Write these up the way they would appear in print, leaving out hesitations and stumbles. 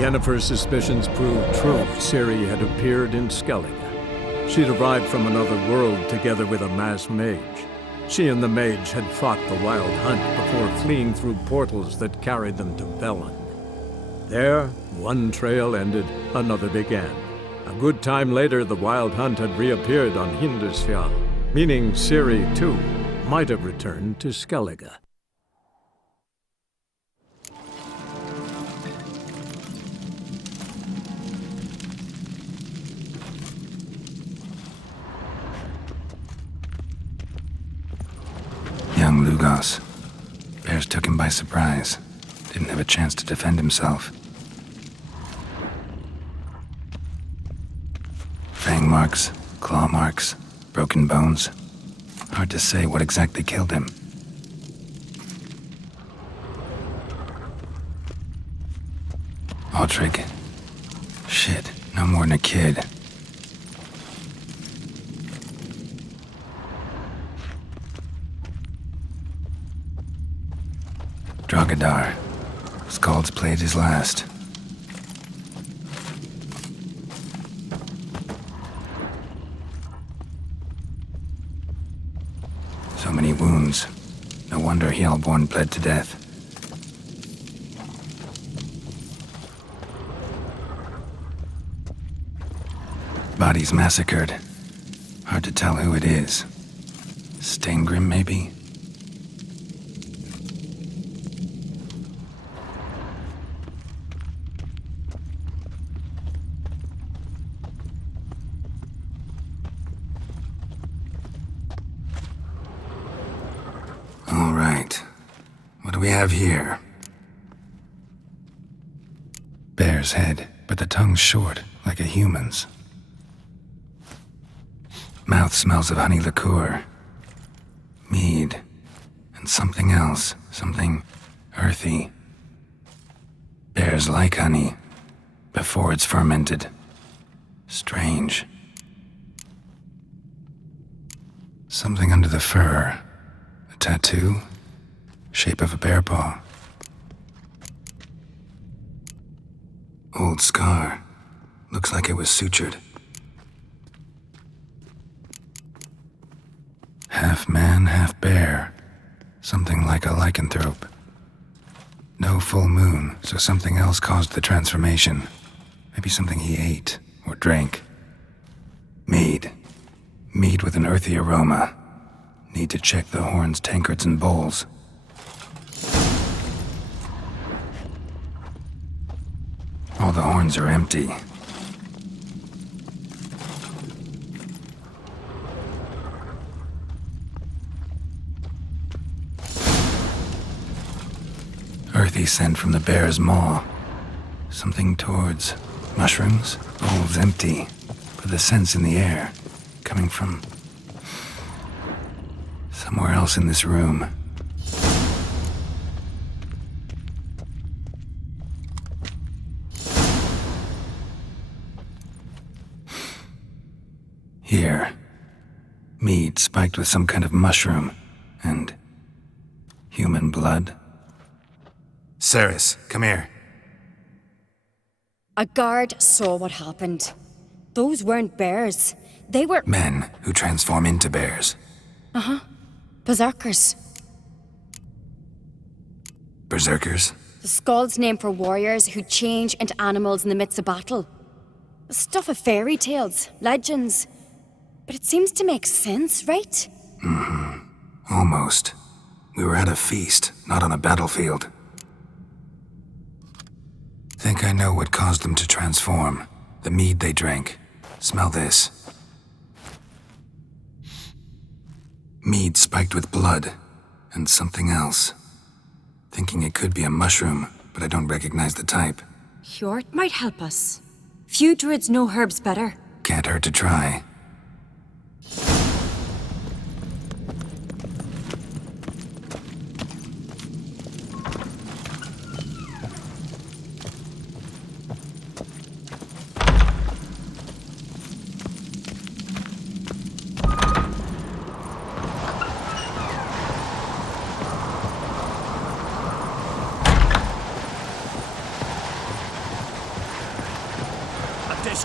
Yennefer's suspicions proved true. Ciri had appeared in Skellige. She'd arrived from another world together with a masked mage. She and the mage had fought the Wild Hunt before fleeing through portals that carried them to Velen. There, one trail ended, another began. A good time later, the Wild Hunt had reappeared on Hindisfjall, meaning Ciri, too, might have returned to Skellige. Young Lugos. Bears took him by surprise. Didn't have a chance to defend himself. Fang marks, claw marks, broken bones. Hard to say what exactly killed him. Aldrich. Shit, no more than a kid. Drogadar. Skald's played his last. So many wounds. No wonder Hjalborn bled to death. Bodies massacred. Hard to tell who it is. Steingrim, maybe? All right. What do we have here? Bear's head, but the tongue's short, like a human's. Mouth smells of honey liqueur. Mead. And something else. Something earthy. Bears like honey. Before it's fermented. Strange. Something under the fur. A tattoo? Shape of a bear paw. Old scar. Looks like it was sutured. Half man, half bear. Something like a lycanthrope. No full moon, so something else caused the transformation. Maybe something he ate or drank. Mead. Mead with an earthy aroma. Need to check the horns, tankards, and bowls. All the horns are empty. Earthy scent from the bear's maw. Something towards mushrooms. Bowls empty, but the scent's in the air. Coming from somewhere else in this room. Here. Mead spiked with some kind of mushroom. And human blood. Ceres, come here. A guard saw what happened. Those weren't bears. They were Men who transform into bears. berserkers. Berserkers? The Skald's name for warriors who change into animals in the midst of battle. The stuff of fairy tales, legends. But it seems to make sense, right? Almost. We were at a feast, not on a battlefield. Think I know what caused them to transform. The mead they drank. Smell this. Mead spiked with blood. And something else. Thinking it could be a mushroom, but I don't recognize the type. Hjort might help us. Few druids know herbs better. Can't hurt to try.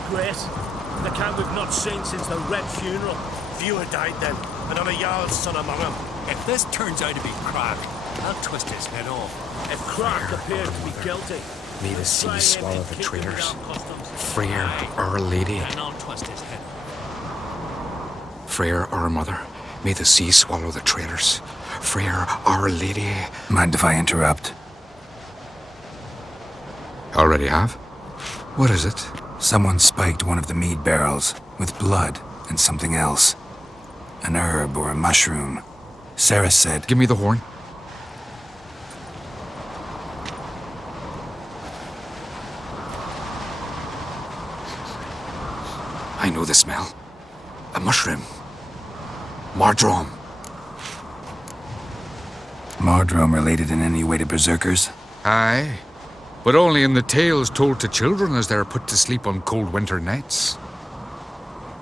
great. The count we've not seen since the Red funeral. Fewer died then, and not a Jarl's son among them. If this turns out to be Crack, I'll twist his head off. If Crack appears to be guilty, May the sea swallow the traitors. Freya, Our Lady. And I'll twist his head. Freya, our mother. May the sea swallow the traitors. Freya, our Lady. Mind if I interrupt? Already have? What is it? Someone spiked one of the mead barrels with blood and something else. An herb or a mushroom. Sarah said, Give me the horn. I know the smell. A mushroom. Mardrome. Mardrome related in any way to berserkers? Aye, but only in the tales told to children as they are put to sleep on cold winter nights.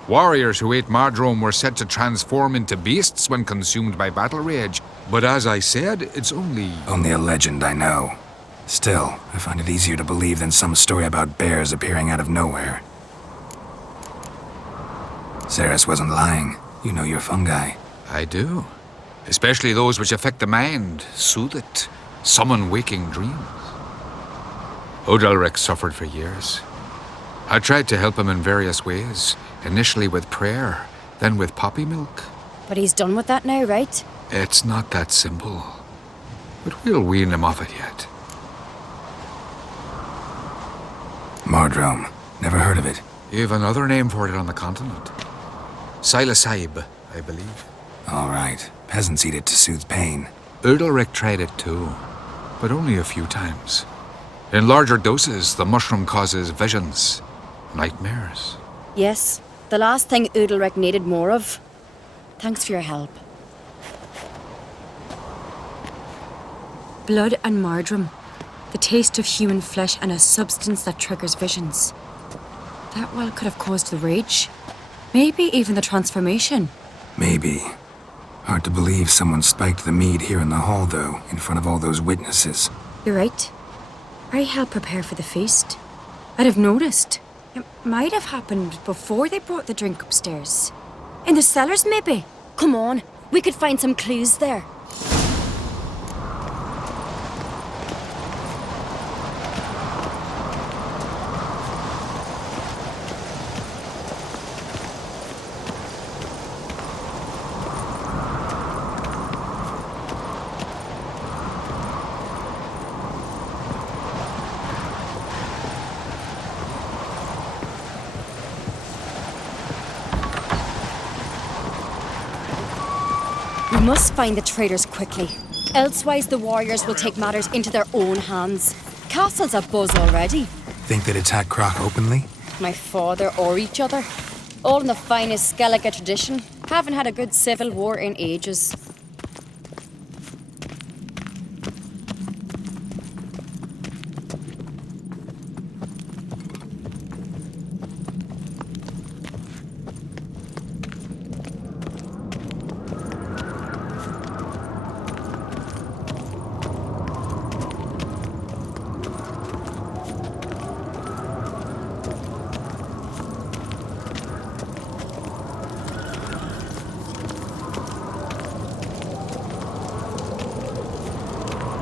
Warriors who ate Mardrome were said to transform into beasts when consumed by battle rage, but as I said, it's only Only a legend, I know. Still, I find it easier to believe than some story about bears appearing out of nowhere. Ceres wasn't lying. You know your fungi. I do. Especially those which affect the mind, soothe it, summon waking dreams. Odalric suffered for years. I tried to help him in various ways, initially with prayer, then with poppy milk. But he's done with that now, right? It's not that simple. But we'll wean him off it yet. Mardrome. Never heard of it. You've another name for it on the continent. Silasaib, I believe. All right. Peasants eat it to soothe pain. Udalric tried it too, but only a few times. In larger doses, the mushroom causes visions, nightmares. Yes, the last thing Udalric needed more of. Thanks for your help. Blood and Mardrome. The taste of human flesh and a substance that triggers visions. That well could have caused the rage. Maybe even the transformation. Maybe. Hard to believe someone spiked the mead here in the hall, though, in front of all those witnesses. You're right. I helped prepare for the feast. I'd have noticed. It might have happened before they brought the drink upstairs. In the cellars, maybe. Come on, we could find some clues there. We must find the traitors quickly. Elsewise, the warriors will take matters into their own hands. Castle's abuzz already. Think they'd attack Croc openly? My father or each other. All in the finest Skellige tradition. Haven't had a good civil war in ages.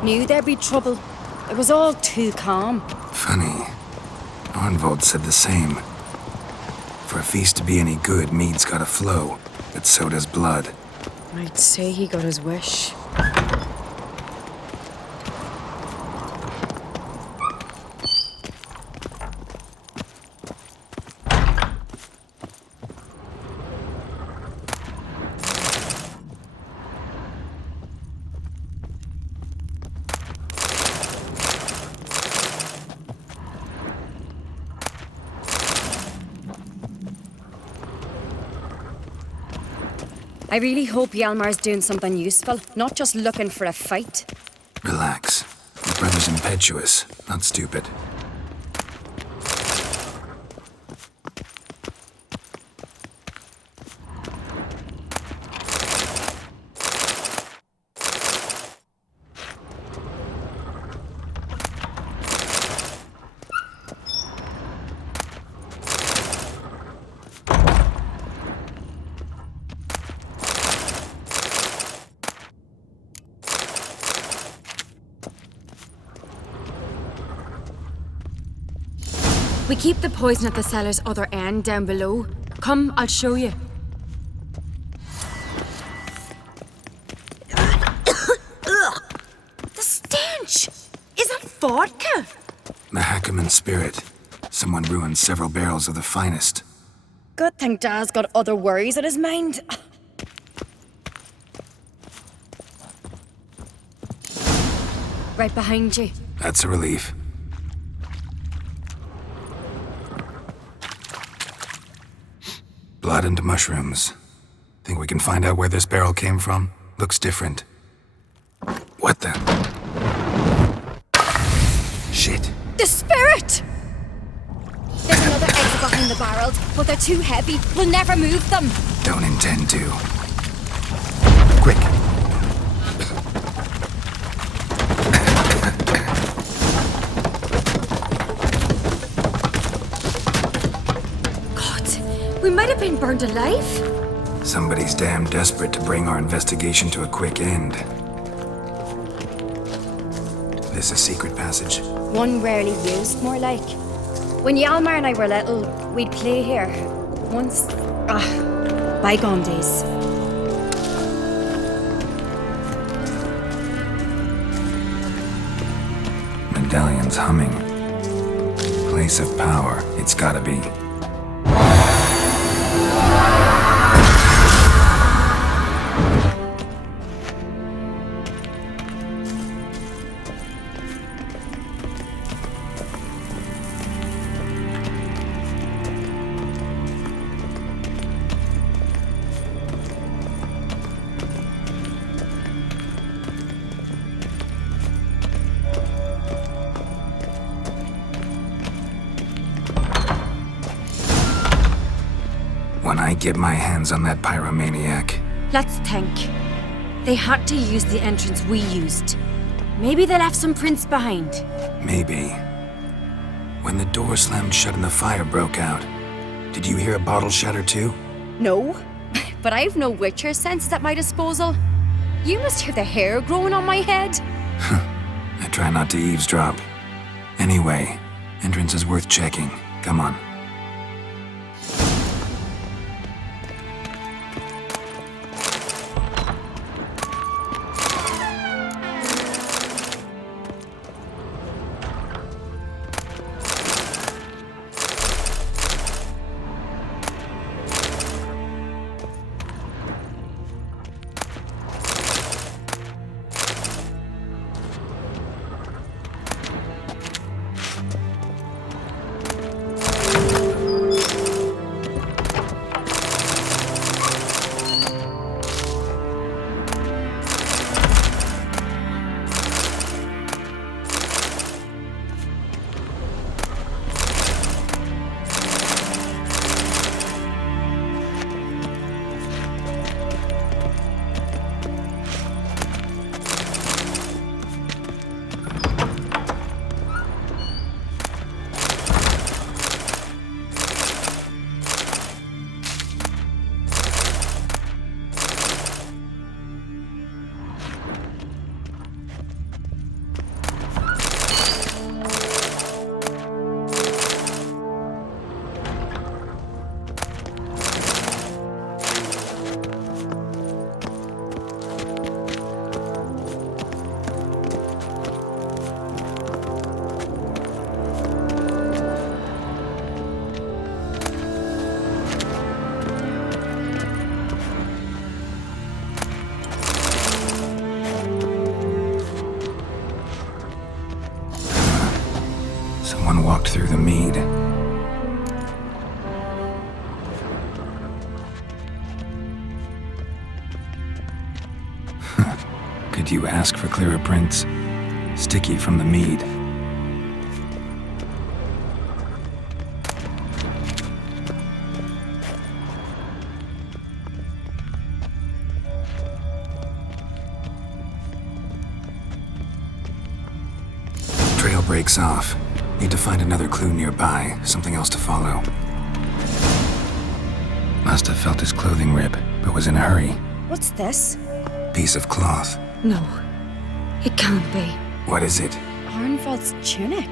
Knew there'd be trouble. It was all too calm. Funny. Arnvold said the same. For a feast to be any good, mead's gotta flow, but so does blood. I'd say he got his wish. I really hope Hjalmar's doing something useful, not just looking for a fight. Relax. Your brother's impetuous, not stupid. We keep the poison at the cellar's other end down below. Come, I'll show you. The stench! Is that vodka? Mahakaman spirit. Someone ruined several barrels of the finest. Good thing Dad's got other worries on his mind. Right behind you. That's a relief. Blood and mushrooms. Think we can find out where this barrel came from? Looks different. What the? Shit. The spirit! There's another exit behind the barrels, but they're too heavy. We'll never move them. Don't intend to. Quick. God, we might have been burned alive. Somebody's damn desperate to bring our investigation to a quick end. This a secret passage? One rarely used, more like. When Yalmar and I were little, we'd play here. Once. Bygone days. Medallion's humming. Place of power, it's gotta be. When I get my hands on that pyromaniac. Let's think. They had to use the entrance we used. Maybe they left some prints behind. Maybe. When the door slammed shut and the fire broke out, did you hear a bottle shatter too? No, but I've no Witcher senses at my disposal. You must hear the hair growing on my head. I try not to eavesdrop. Anyway, entrance is worth checking. Come on. Someone walked through the mead. Could you ask for clearer prints? Sticky from the mead. Trail breaks off. Need to find another clue nearby, something else to follow. Must have felt his clothing rip, but was in a hurry. What's this? Piece of cloth. No, it can't be. What is it? Arnvald's tunic.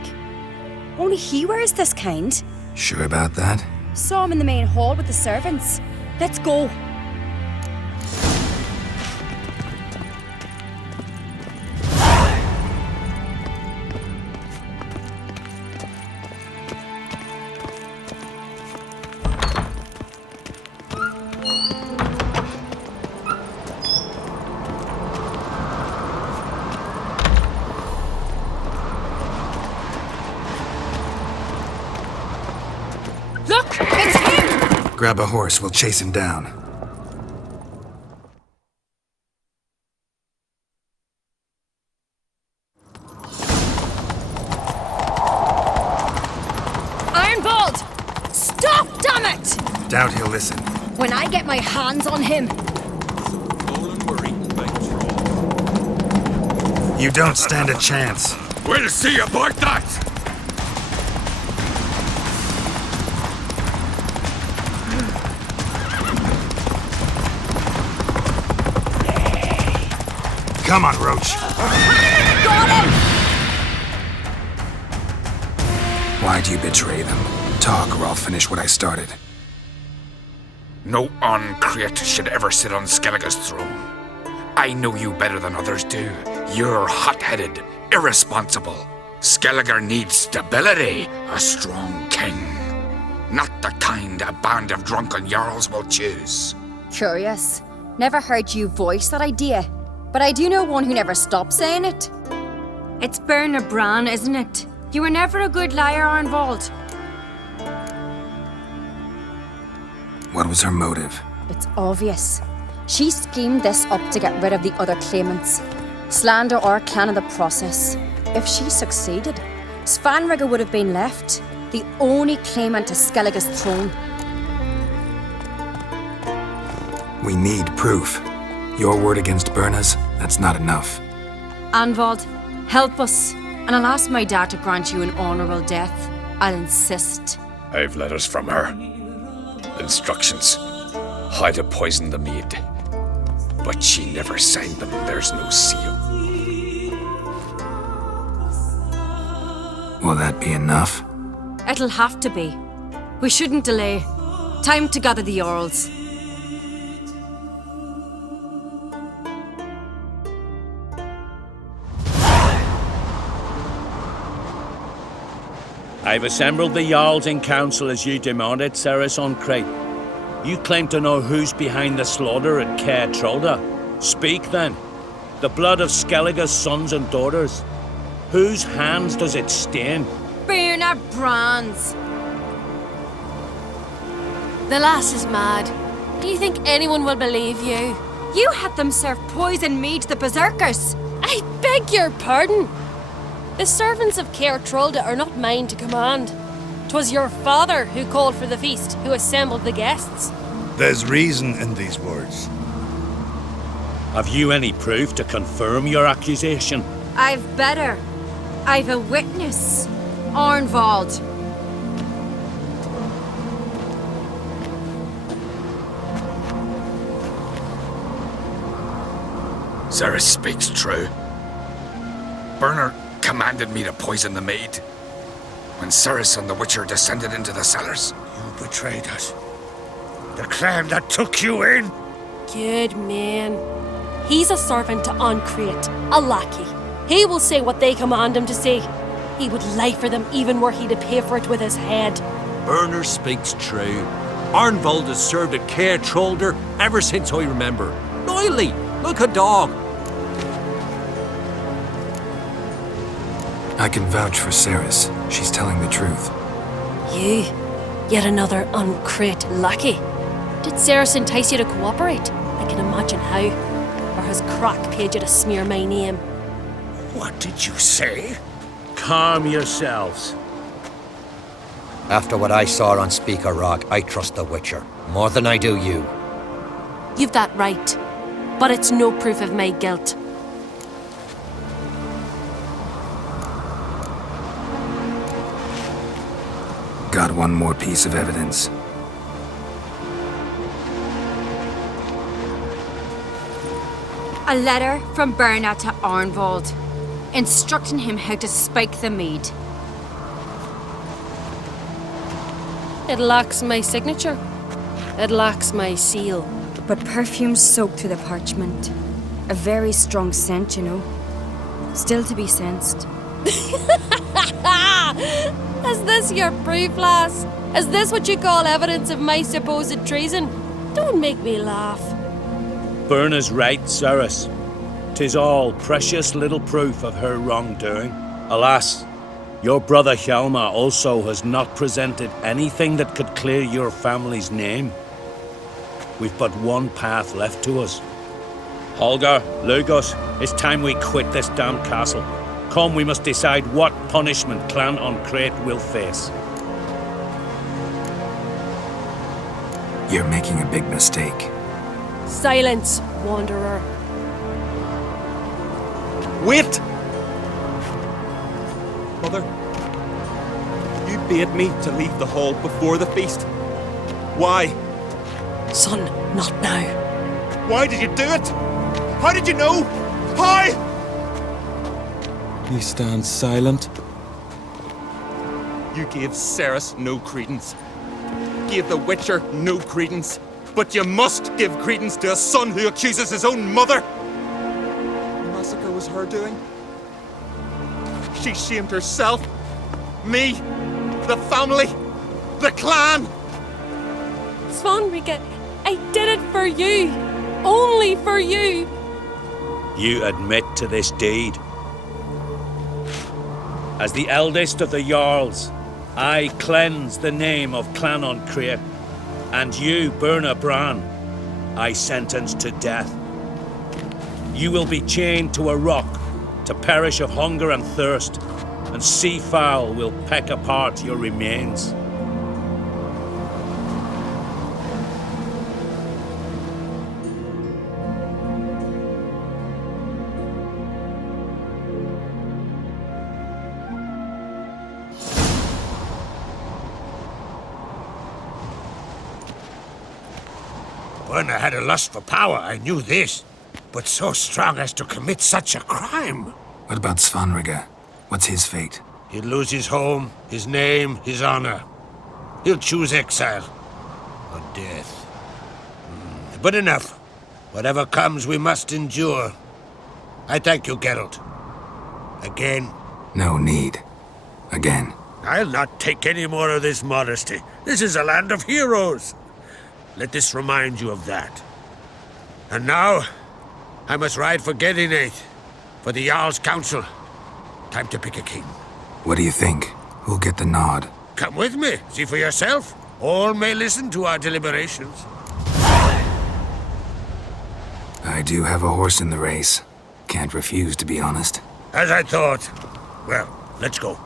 Only he wears this kind. Sure about that? Saw him in the main hall with the servants. Let's go. Look! It's him! Grab a horse, we'll chase him down. Ironbolt! Stop, damn it! Doubt he'll listen. When I get my hands on him. You don't stand a chance. We'll see about that! Come on, Roach. Got him! Why do you betray them? Talk or I'll finish what I started. No uncreate should ever sit on Skellige's throne. I know you better than others do. You're hot-headed, irresponsible. Skellige needs stability, a strong king. Not the kind a band of drunken jarls will choose. Curious. Never heard you voice that idea. But I do know one who never stops saying it. It's Berna Bran, isn't it? You were never a good liar, Arnvald. What was her motive? It's obvious. She schemed this up to get rid of the other claimants. Slander our clan in the process. If she succeeded, Svanrige would have been left, the only claimant to Skellige's throne. We need proof. Your word against Berna's, that's not enough. Arnvald, help us, and I'll ask my dad to grant you an honourable death. I'll insist. I've letters from her. Instructions. How to poison the maid. But she never signed them. There's no seal. Will that be enough? It'll have to be. We shouldn't delay. Time to gather the Jarls. I've assembled the Jarls in council as you demanded, Ceres on Crate. You claim to know who's behind the slaughter at Caer Trolda. Speak then. The blood of Skellige's sons and daughters. Whose hands does it stain? Berna Bran's. The lass is mad. Do you think anyone will believe you? You had them serve poison mead to the berserkers. I beg your pardon. The servants of Caer Trolda are not mine to command. 'Twas your father who called for the feast, who assembled the guests. There's reason in these words. Have you any proof to confirm your accusation? I've better. I've a witness. Arnvald. Ceres speaks true. Berna commanded me to poison the maid. When Ceres and the Witcher descended into the cellars. You betrayed us. The clan that took you in. Good man. He's a servant to Uncreate, a lackey. He will say what they command him to say. He would lie for them even were he to pay for it with his head. Berner speaks true. Arnvald has served at Caer Trolder ever since I remember. Loyally, like a dog. I can vouch for Ceres. She's telling the truth. You? Yet another Uncreate lackey? Did Ceres entice you to cooperate? I can imagine how. Or has Crack paid you to smear my name? What did you say? Calm yourselves. After what I saw on Speaker Rock, I trust the Witcher. More than I do you. You've that right. But it's no proof of my guilt. Got one more piece of evidence. A letter from Berna to Arnvald, instructing him how to spike the mead. It lacks my signature. It lacks my seal. But perfume soaked through the parchment. A very strong scent, you know. Still to be sensed. Is this your proof, lass? Is this what you call evidence of my supposed treason? Don't make me laugh. Berna's right, Ceres. 'Tis all precious little proof of her wrongdoing. Alas, your brother Hjalmar also has not presented anything that could clear your family's name. We've but one path left to us. Holger, Lugos, it's time we quit this damned castle. Come, we must decide what punishment Clan on Crete will face. You're making a big mistake. Silence, wanderer. Wait! Mother, you bade me to leave the hall before the feast. Why? Son, not now. Why did you do it? How did you know? How? You stand silent. You gave Ceres no credence. Gave the Witcher no credence. But you must give credence to a son who accuses his own mother. The massacre was her doing. She shamed herself, me, the family, the clan. Svanrika, I did it for you. Only for you. You admit to this deed. As the eldest of the Jarls, I cleanse the name of Clan on Crete, and you, Berna Bran, I sentence to death. You will be chained to a rock to perish of hunger and thirst, and sea fowl will peck apart your remains. Berna had a lust for power, I knew this. But so strong as to commit such a crime. What about Svanrika? What's his fate? He'll lose his home, his name, his honor. He'll choose exile. Or death. But enough. Whatever comes, we must endure. I thank you, Geralt. Again. No need. Again. I'll not take any more of this modesty. This is a land of heroes. Let this remind you of that. And now, I must ride for Gedinate, for the Jarl's Council. Time to pick a king. What do you think? Who'll get the nod? Come with me, see for yourself. All may listen to our deliberations. I do have a horse in the race. Can't refuse, to be honest. As I thought. Well, let's go.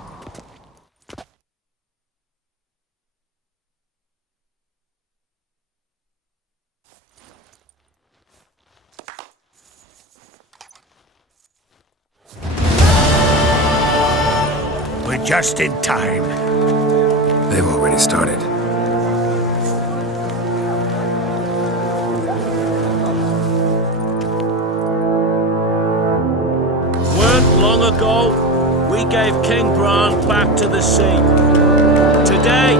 We're just in time. They've already started. Weren't long ago, we gave King Bran back to the sea. Today,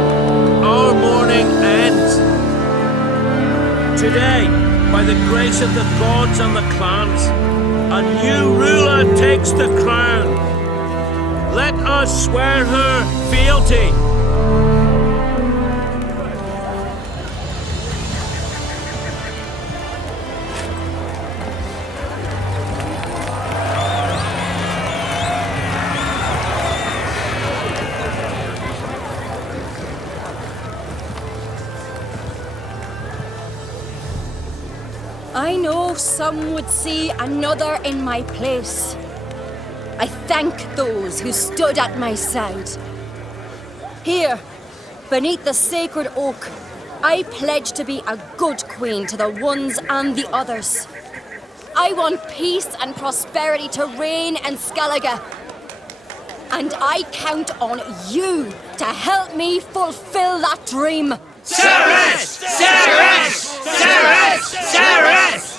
our mourning ends. Today, by the grace of the gods and the clans, a new ruler takes the crown. Let us swear her fealty. I know some would see another in my place. I thank those who stood at my side. Here, beneath the sacred oak, I pledge to be a good queen to the ones and the others. I want peace and prosperity to reign in Skellige. And I count on you to help me fulfill that dream. Ceres! Ceres! Ceres! Ceres!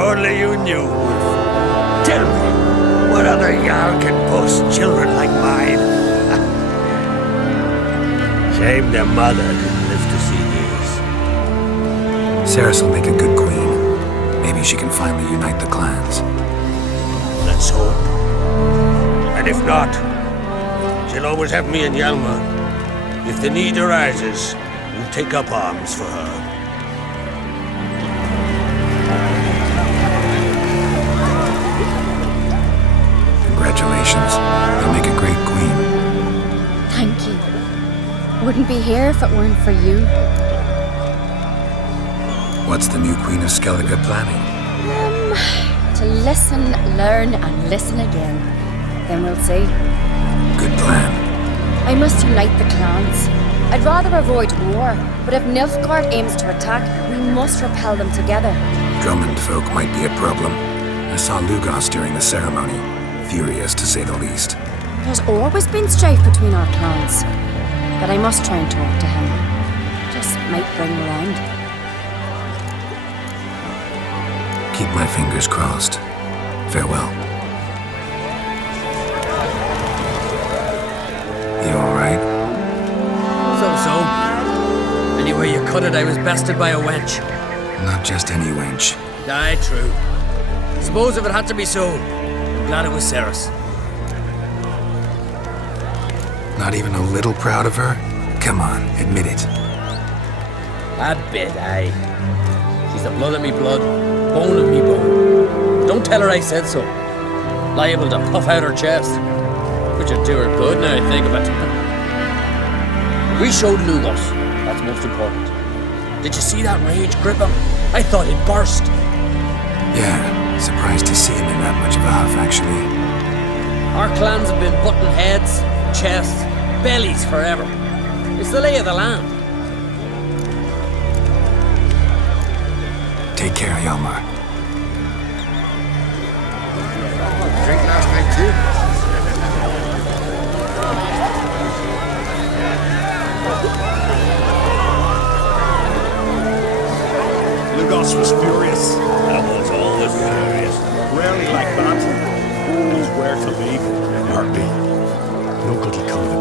only you knew, Wolf. Tell me, what other Jarl can boast children like mine? Shame their mother didn't live to see these. Ceres will make a good queen. Maybe she can finally unite the clans. Let's hope. And if not, she'll always have me and Hjalmar. If the need arises, we'll take up arms for her. Congratulations. You'll make a great queen. Thank you. Wouldn't be here if it weren't for you. What's the new Queen of Skellige planning? To listen, learn, and listen again. Then we'll see. Good plan. I must unite the clans. I'd rather avoid war, but if Nilfgaard aims to attack, we must repel them together. Drummond folk might be a problem. I saw Lugos during the ceremony. Furious, to say the least. There's always been strife between our clans. But I must try and talk to him. Just might bring him around. Keep my fingers crossed. Farewell. You alright? So. Anyway you cut it, I was bested by a wench. Not just any wench. Aye, true. Suppose if it had to be so, I'm glad it was Ceres. Not even a little proud of her? Come on, admit it. A bit, aye. She's the blood of me blood, bone of me bone. Don't tell her I said so. Liable to puff out her chest. Which would do her good now I think of it. We showed Lugos. That's most important. Did you see that rage grip him? I thought he'd burst. Yeah, surprised to see him in that much of a huff, actually. Our clans have been butting heads, chests, bellies forever. It's the lay of the land. Take care, Hjalmar. Drink last night too. Lugos was furious. That was always furious. Rarely like that. Knows where to leave in a heartbeat. No good will come of it.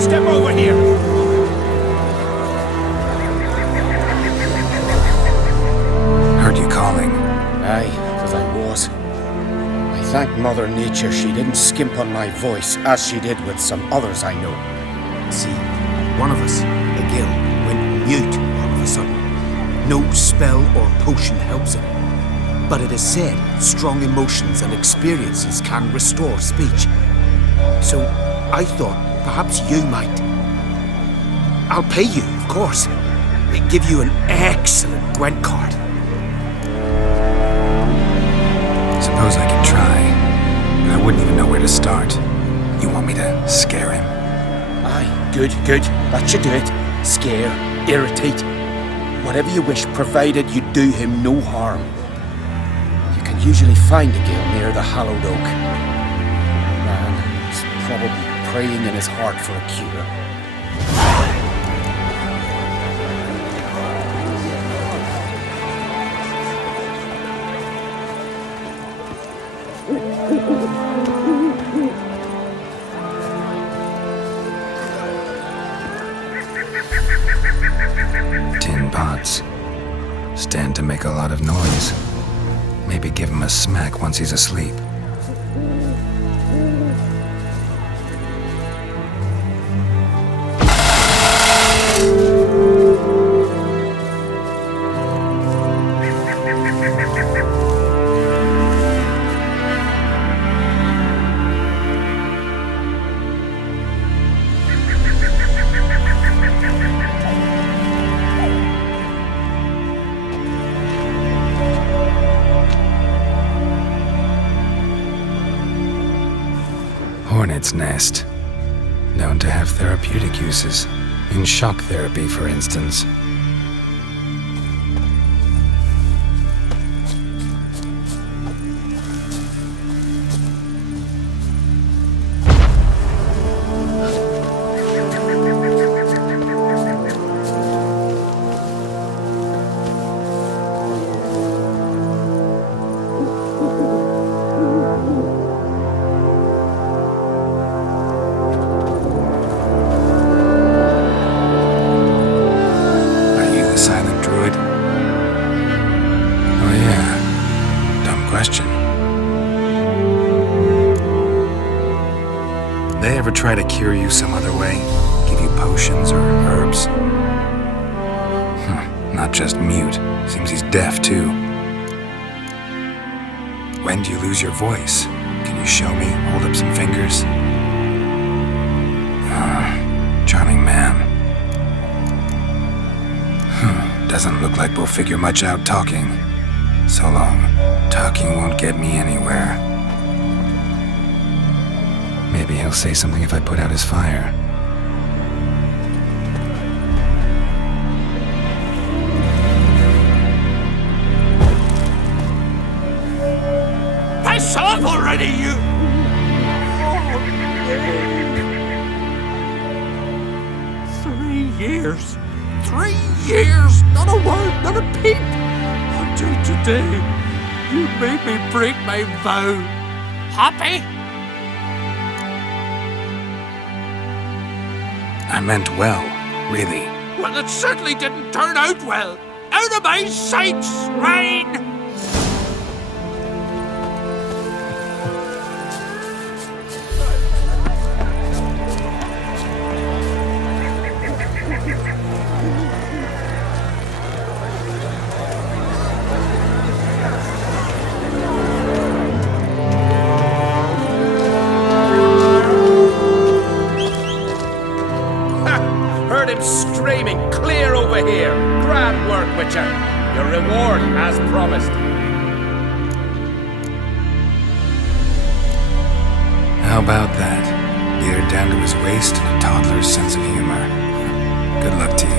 Step over here! Heard you calling. Aye, because I was. I thank Mother Nature she didn't skimp on my voice, as she did with some others I know. See, one of us, a gill, went mute all of a sudden. No spell or potion helps him. But it is said strong emotions and experiences can restore speech. So I thought perhaps you might. I'll pay you, of course. Give you an excellent Gwent card. Suppose I could try, but I wouldn't even know where to start. You want me to scare him? Aye, good. That should do it. Scare, irritate. Whatever you wish, provided you do him no harm. You can usually find a gill near the hallowed oak. Man is probably praying in his heart for a cure. Tin pots. Stand to make a lot of noise. Maybe give him a smack once he's asleep. Hornet's nest. Known to have therapeutic uses. In shock therapy, for instance. try to cure you some other way? Give you potions or herbs? Not just mute. Seems he's deaf, too. When do you lose your voice? Can you show me? Hold up some fingers? Charming man. Doesn't look like we'll figure much out talking. So long. Talking won't get me anywhere. Maybe he'll say something if I put out his fire. Piss off already, you! 3 years. 3 years! Not a word, not a peep! Until today, you made me break my vow. Happy? I meant well, really. Well, it certainly didn't turn out well. Out of my sight, swine! Screaming clear over here. Grand work, Witcher. Your reward as promised. How about that? Beard down to his waist and a toddler's sense of humor. Good luck to you.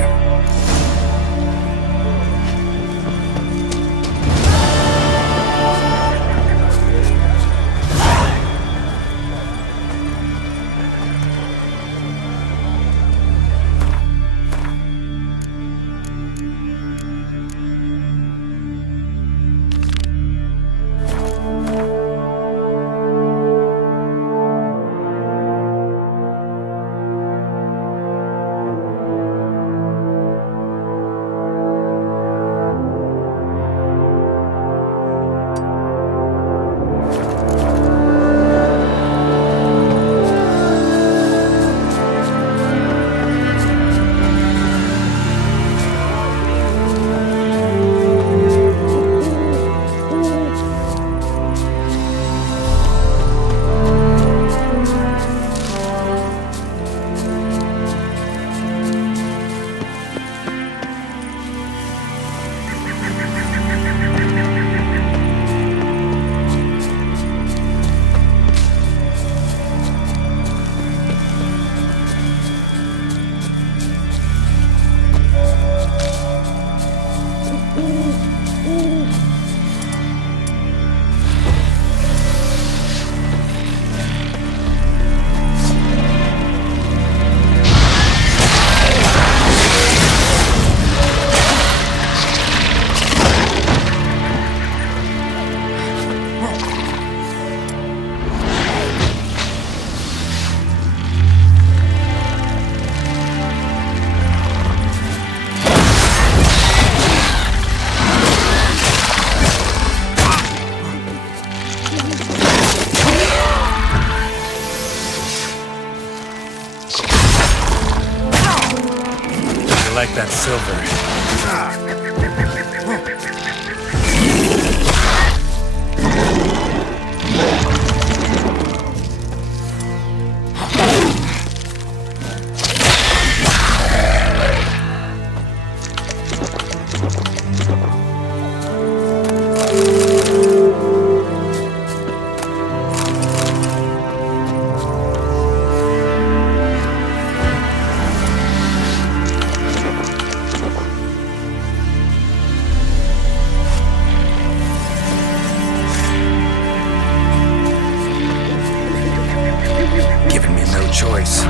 Like that silver. choice.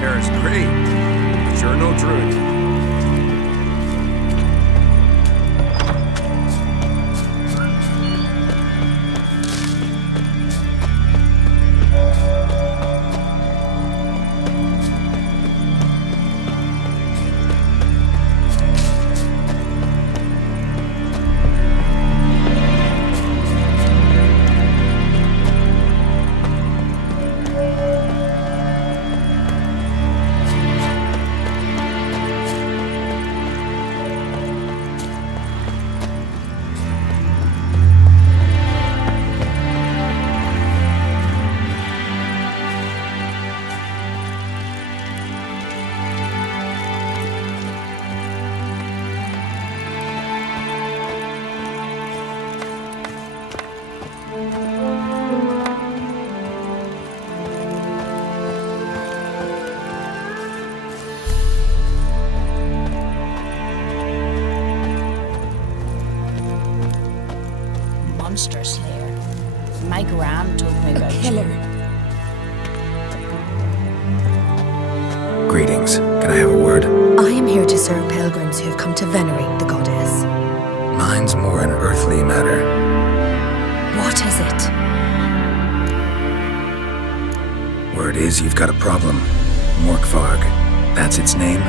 Hair's great. Sure no druid. Monster slayer. My gram told me about Killer. Greetings. Can I have a word? I am here to serve pilgrims who have come to venerate the goddess. Mine's more an earthly matter. What is it? Word is you've got a problem. Morkvarg. That's its name.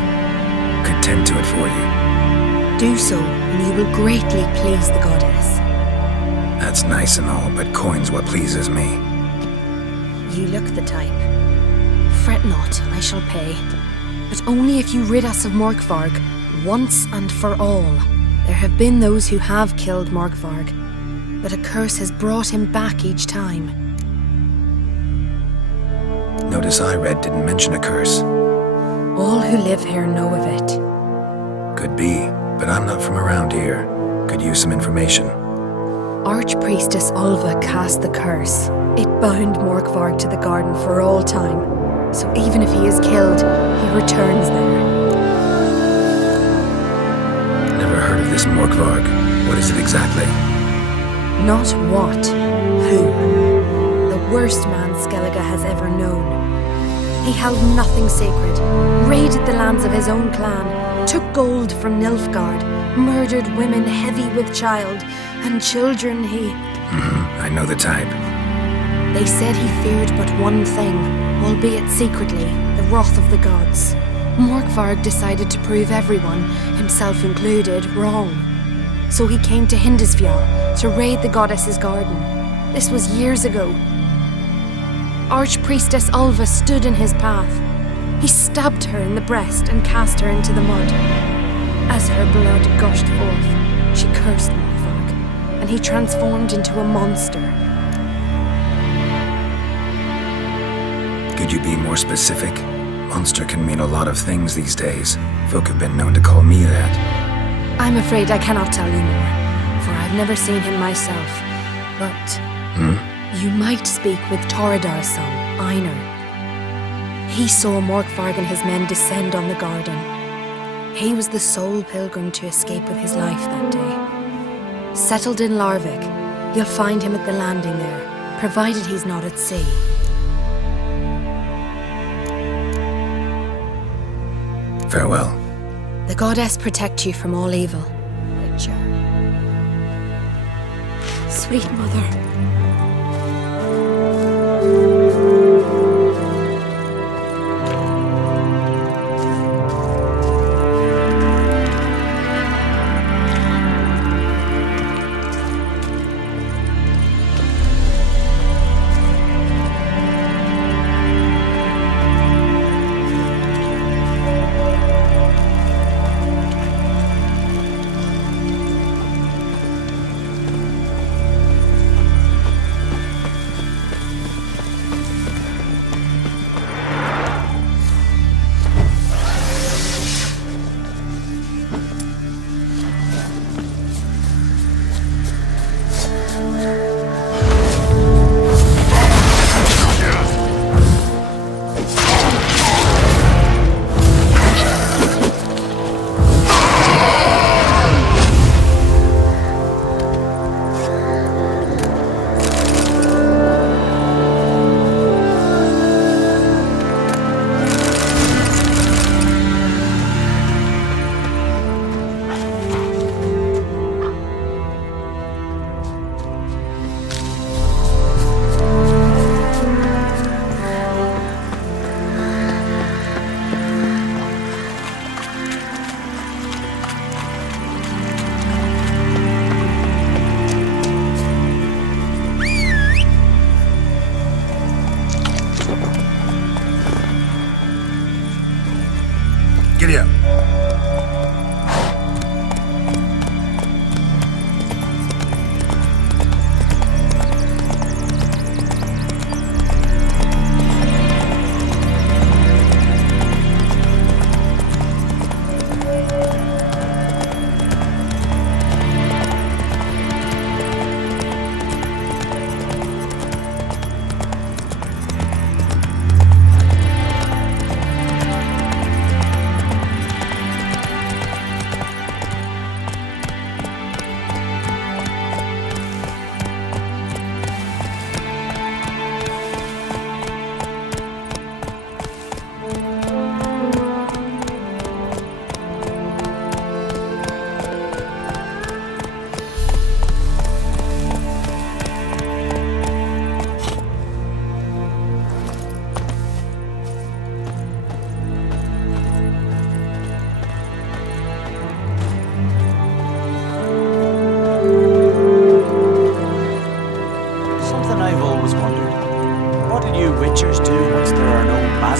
Could tend to it for you. Do so, and you will greatly please the goddess. That's nice and all, but coin's what pleases me. You look the type. Fret not, I shall pay. But only if you rid us of Morkvarg, once and for all. There have been those who have killed Morkvarg, but a curse has brought him back each time. Notice I read didn't mention a curse. All who live here know of it. Could be, but I'm not from around here. Could use some information. Archpriestess Ulva cast the curse. It bound Morkvarg to the garden for all time. So even if he is killed, he returns there. Never heard of this Morkvarg. What is it exactly? Not what, who. The worst man Skellige has ever known. He held nothing sacred, raided the lands of his own clan, took gold from Nilfgaard, murdered women heavy with child, and children he... I know the type. They said he feared but one thing, albeit secretly, the wrath of the gods. Morkvarg decided to prove everyone, himself included, wrong. So he came to Hindisfjall to raid the goddess's garden. This was years ago. Archpriestess Ulva stood in his path. He stabbed her in the breast and cast her into the mud. As her blood gushed forth, she cursed Morkvarg, and he transformed into a monster. Could you be more specific? Monster can mean a lot of things these days. Folk have been known to call me that. I'm afraid I cannot tell you more, for I've never seen him myself. But you might speak with Toradar's son, Einar. He saw Morkvarg and his men descend on the garden. He was the sole pilgrim to escape with his life that day. Settled in Larvik, you'll find him at the landing there, provided he's not at sea. Farewell. The goddess protect you from all evil. Witcher. Sweet mother.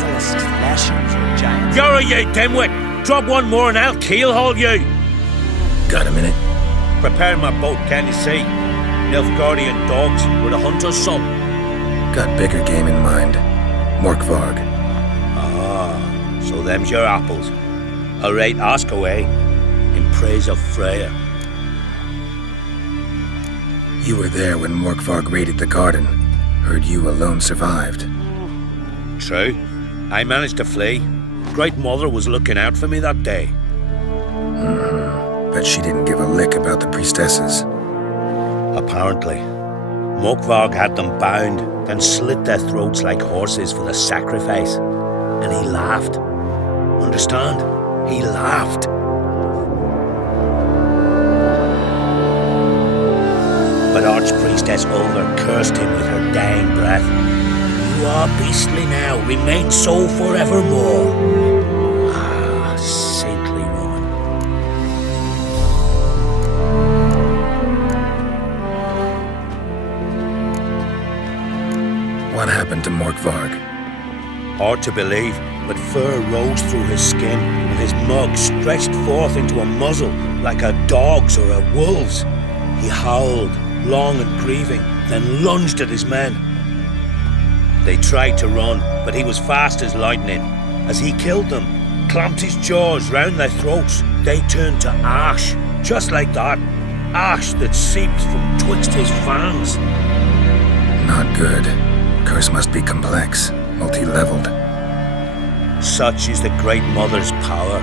basilisks, lashings, or giants. You're you dimwit! Drop one more and I'll keelhaul you! Got a minute? Preparing my boat, can you see? Nilfgaardian dogs were the hunter's son. Got bigger game in mind. Morkvarg. Ah, so them's your apples. All right, ask away. In praise of Freya. You were there when Morkvarg raided the garden. Heard you alone survived. True. I managed to flee. Great Mother was looking out for me that day. Bet she didn't give a lick about the priestesses. Apparently. Morkvarg had them bound, then slit their throats like horses for the sacrifice. And he laughed. Understand? He laughed. But Archpriestess Ulver cursed him with her dying breath. You are beastly now, remain so forevermore. Ah, saintly woman. What happened to Morkvarg? Hard to believe, but fur rose through his skin, and his mug stretched forth into a muzzle like a dog's or a wolf's. He howled, long and grieving, then lunged at his men. They tried to run, but he was fast as lightning. As he killed them, clamped his jaws round their throats, they turned to ash, just like that. Ash that seeped from twixt his fangs. Not good. Curse must be complex, multi-leveled. Such is the Great Mother's power.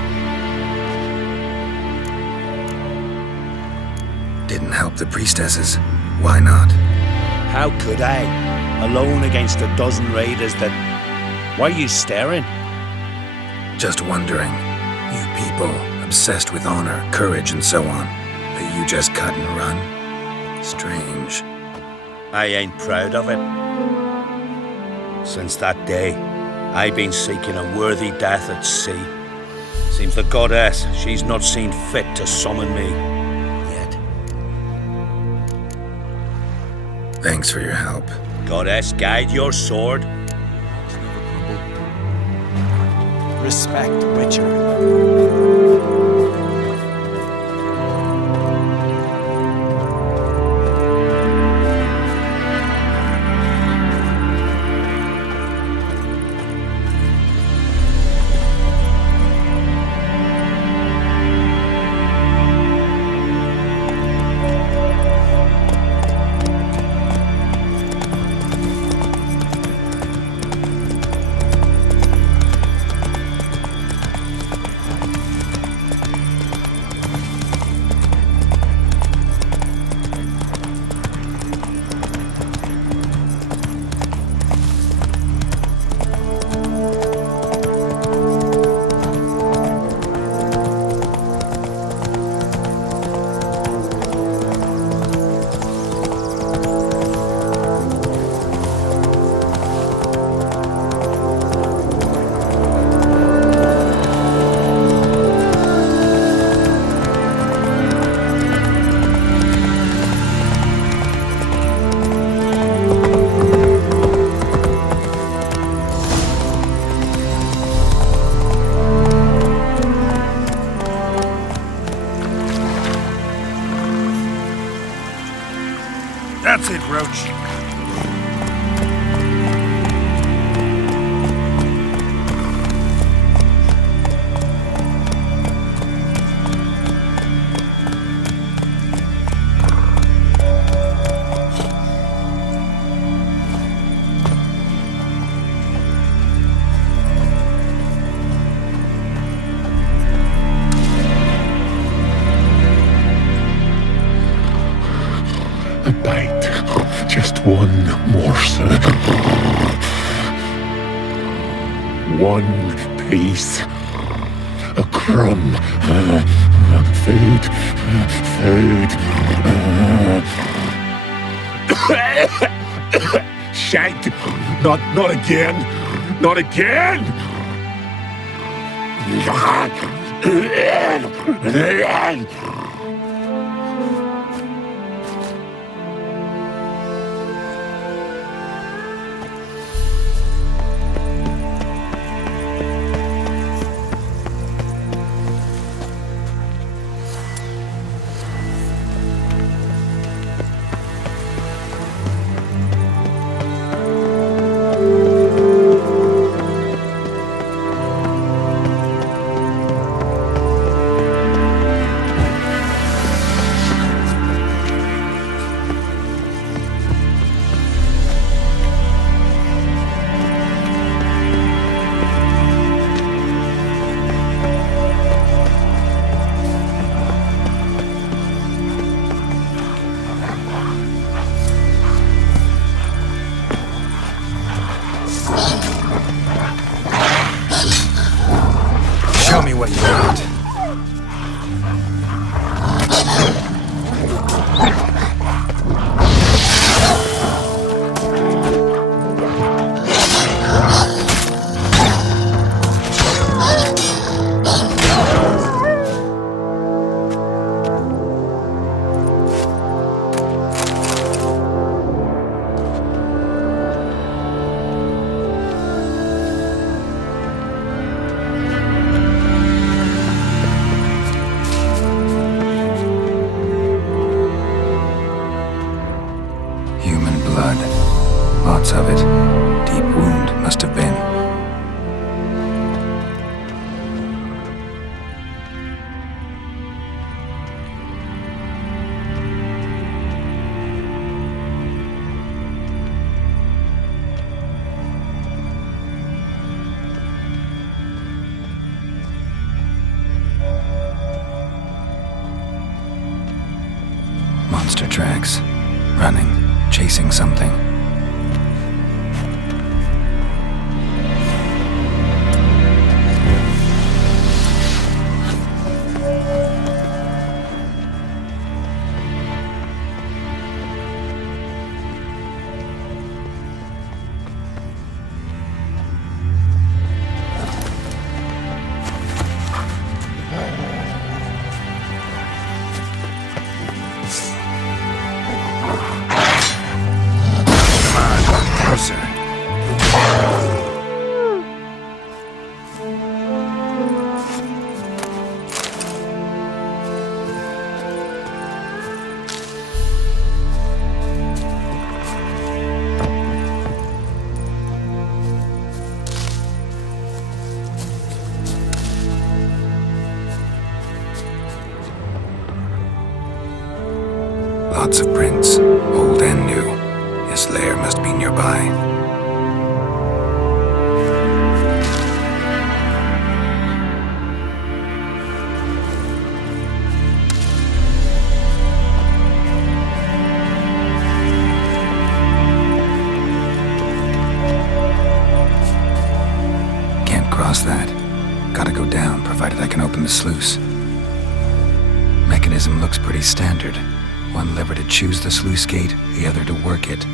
Didn't help the priestesses. Why not? How could I? Alone against a dozen raiders that... Why are you staring? Just wondering. You people, obsessed with honor, courage, and so on. That you just cut and run? Strange. I ain't proud of it. Since that day, I've been seeking a worthy death at sea. Seems the goddess, she's not seen fit to summon me. Thanks for your help. Goddess, guide your sword. Respect, Witcher. That's it, Roach. A bite. Just one morsel. One piece. A crumb. Food. Food. Shite. Not again. Not again. thoughts of it. Deep wound must have been. Monster tracks. Running, chasing something. Lots of prints, old and new. His lair must be nearby. Can't cross that. Gotta go down, provided I can open the sluice. Mechanism looks pretty standard. One lever to choose the sluice gate, the other to work it.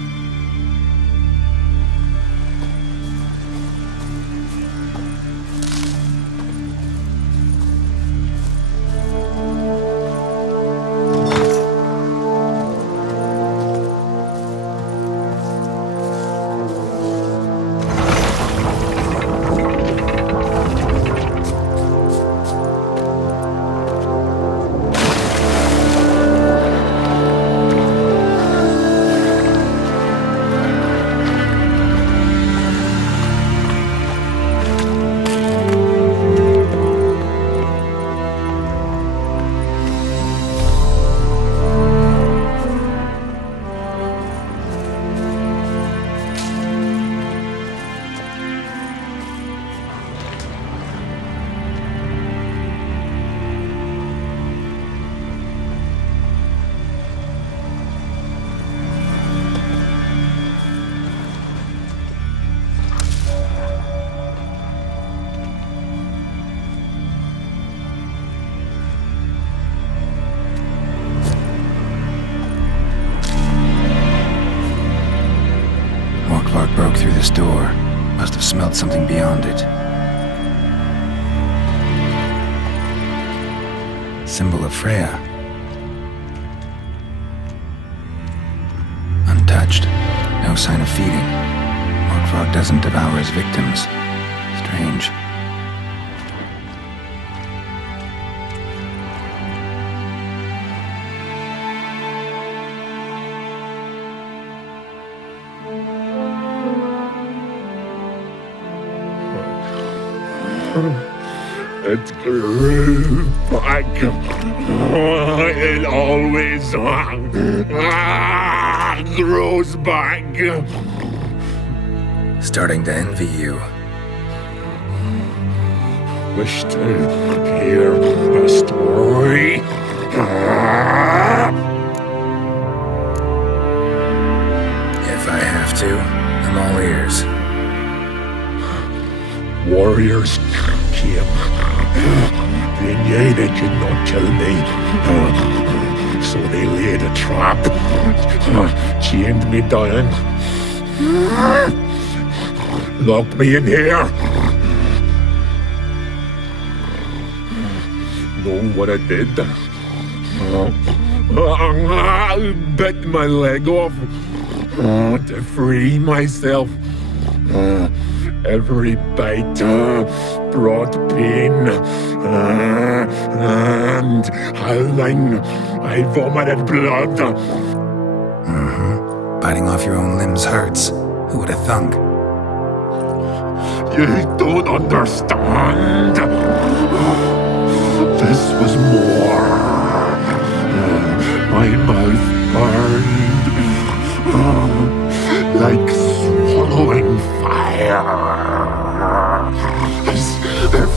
Broke through this door. Must have smelled something beyond it. Symbol of Freya. Untouched. No sign of feeding. Morkvarg doesn't devour his victims. Strange. It grew back. It always grows back. Starting to envy you. Wish to hear a story. If I have to, I'm all ears. Warriors came. They knew they could not kill me. So they laid a trap. Chained me down. Locked me in here. Know what I did? Bit my leg off to free myself. Every bite brought pain, and howling, I vomited blood. Biting off your own limbs hurts. Who would have thunk? You don't understand. This was more. My mouth burned. Like swallowing fire. As if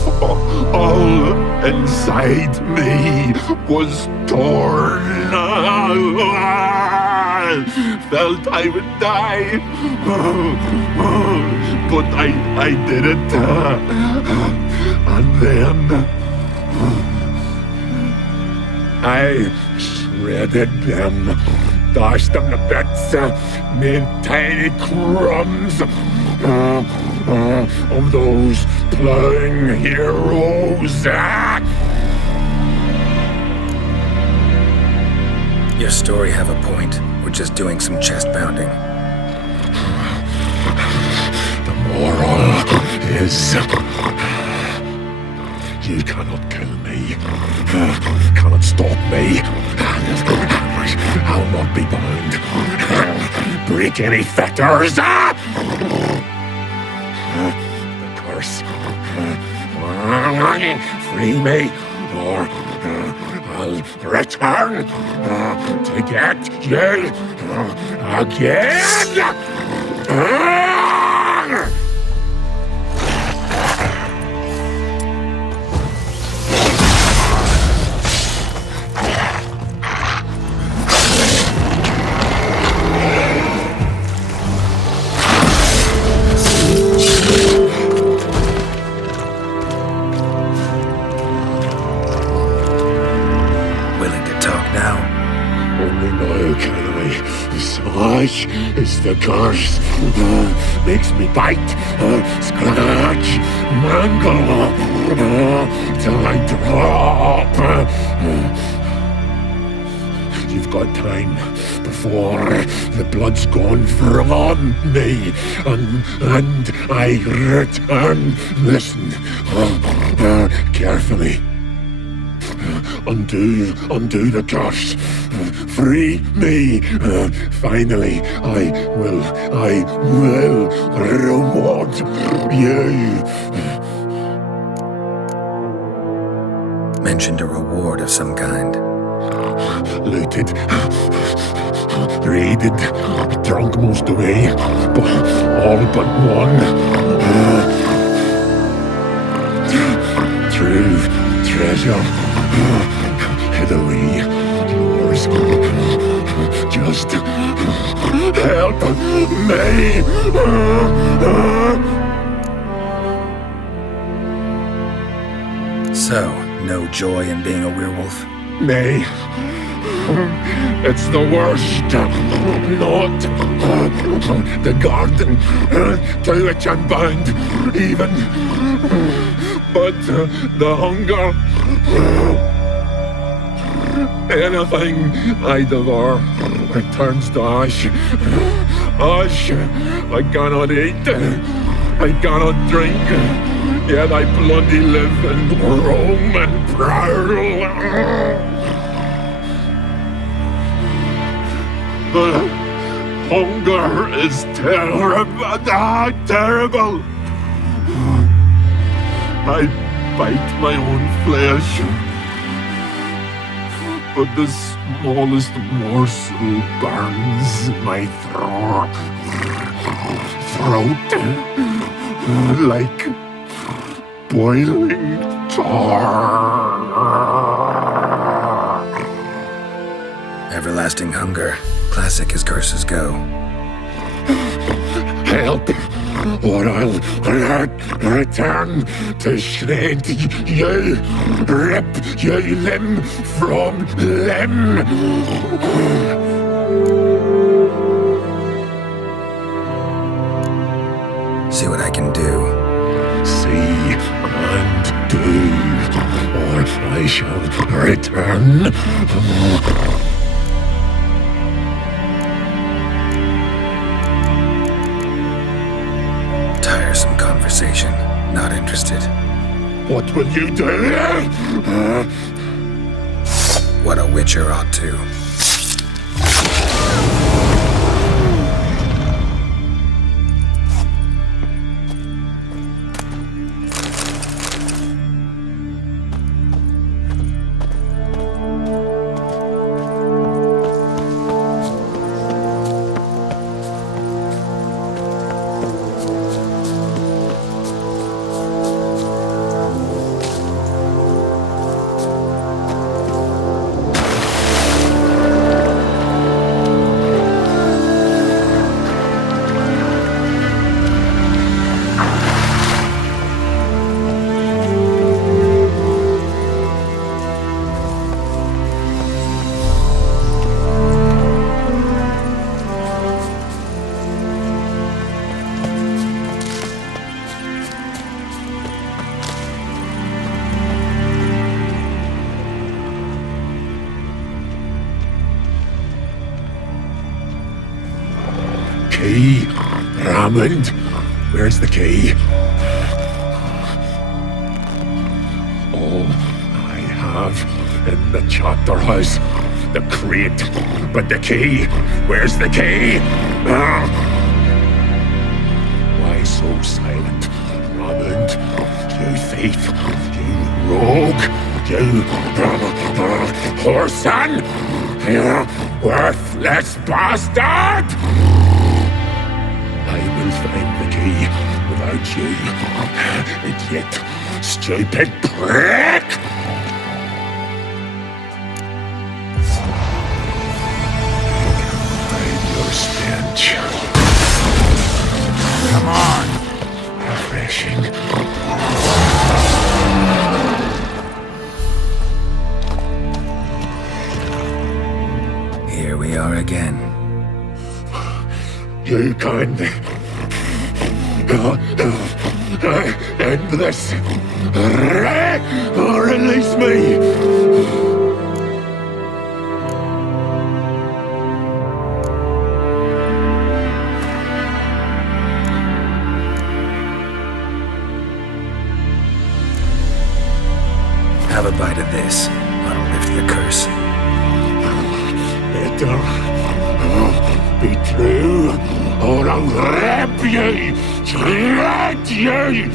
all inside me was torn. Felt I would die. But I did it. And then I shredded them, dashed them to bits, made tiny crumbs of those plowing heroes. Your story have a point. We're just doing some chest pounding. The moral is you cannot kill me, cannot stop me. I'll not be bound. Break any fetters. The curse. Free me, or I'll return to get you again. Such is the curse. Makes me bite, scratch, mangle, till I drop. You've got time before the blood's gone from me, and I return. Listen, carefully. Undo the curse. Free me. Finally, I will reward you. Mentioned a reward of some kind. Looted, raided, drunk most away, all but one. True treasure, hid away. Yours. Just help me. So, no joy in being a werewolf? Nay. It's the worst. Not the garden to which I'm bound, even. But the hunger. Anything I devour, it turns to ash. Ash I cannot eat. I cannot drink. Yet I bloody live and roam and prowl. The hunger is terrible. I bite my own flesh, but the smallest morsel burns my throat like boiling tar. Everlasting hunger. Classic as curses go. Help, or I'll return to shred you, rip you limb from limb. See what I can do. See and do, or I shall return. Tiresome conversation. Not interested. What will you do? What a witcher ought to. key? Raymond, where's the key? All I have in the chapter house, the crate, but the key, where's the key? Why so silent, Raymond? You thief, you rogue, you whoreson, you worthless bastard! I will find the key without you, idiot, stupid prick! Hide your stench. Come on! Refreshing. Here we are again. You can end this. Release me. Have a bite of this. I'll lift the curse. Better be true, or I'll rip you, shred you.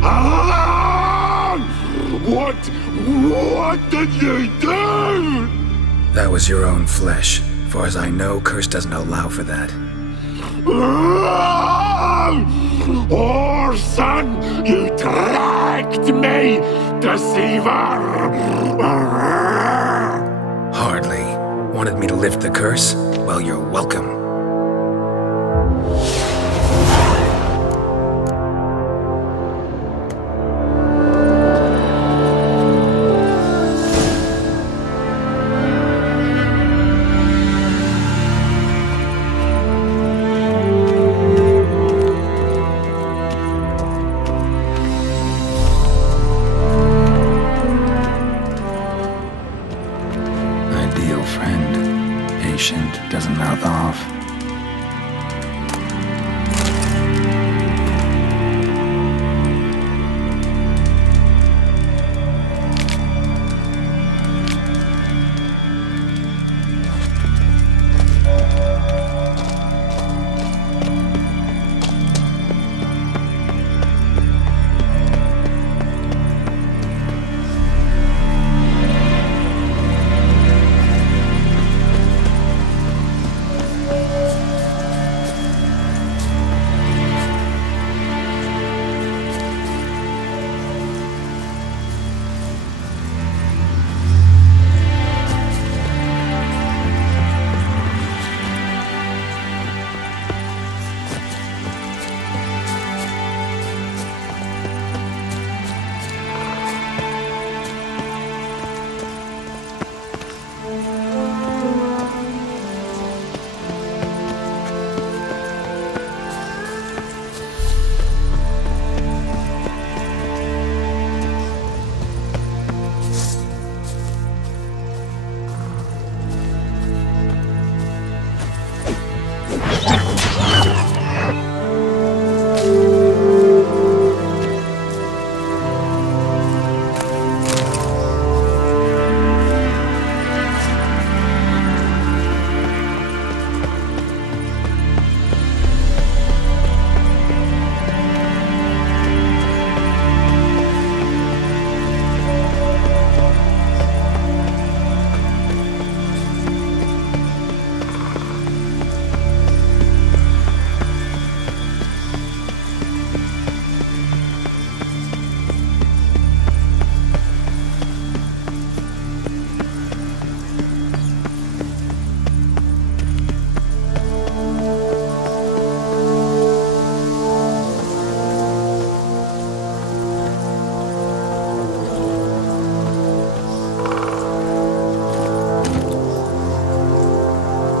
Ah! What did you do? That was your own flesh. Far as I know, curse doesn't allow for that. Oh, son, you tracked me, deceiver! Hardly. Wanted me to lift the curse? Well, you're welcome. Ideal friend. Patient, doesn't mouth off.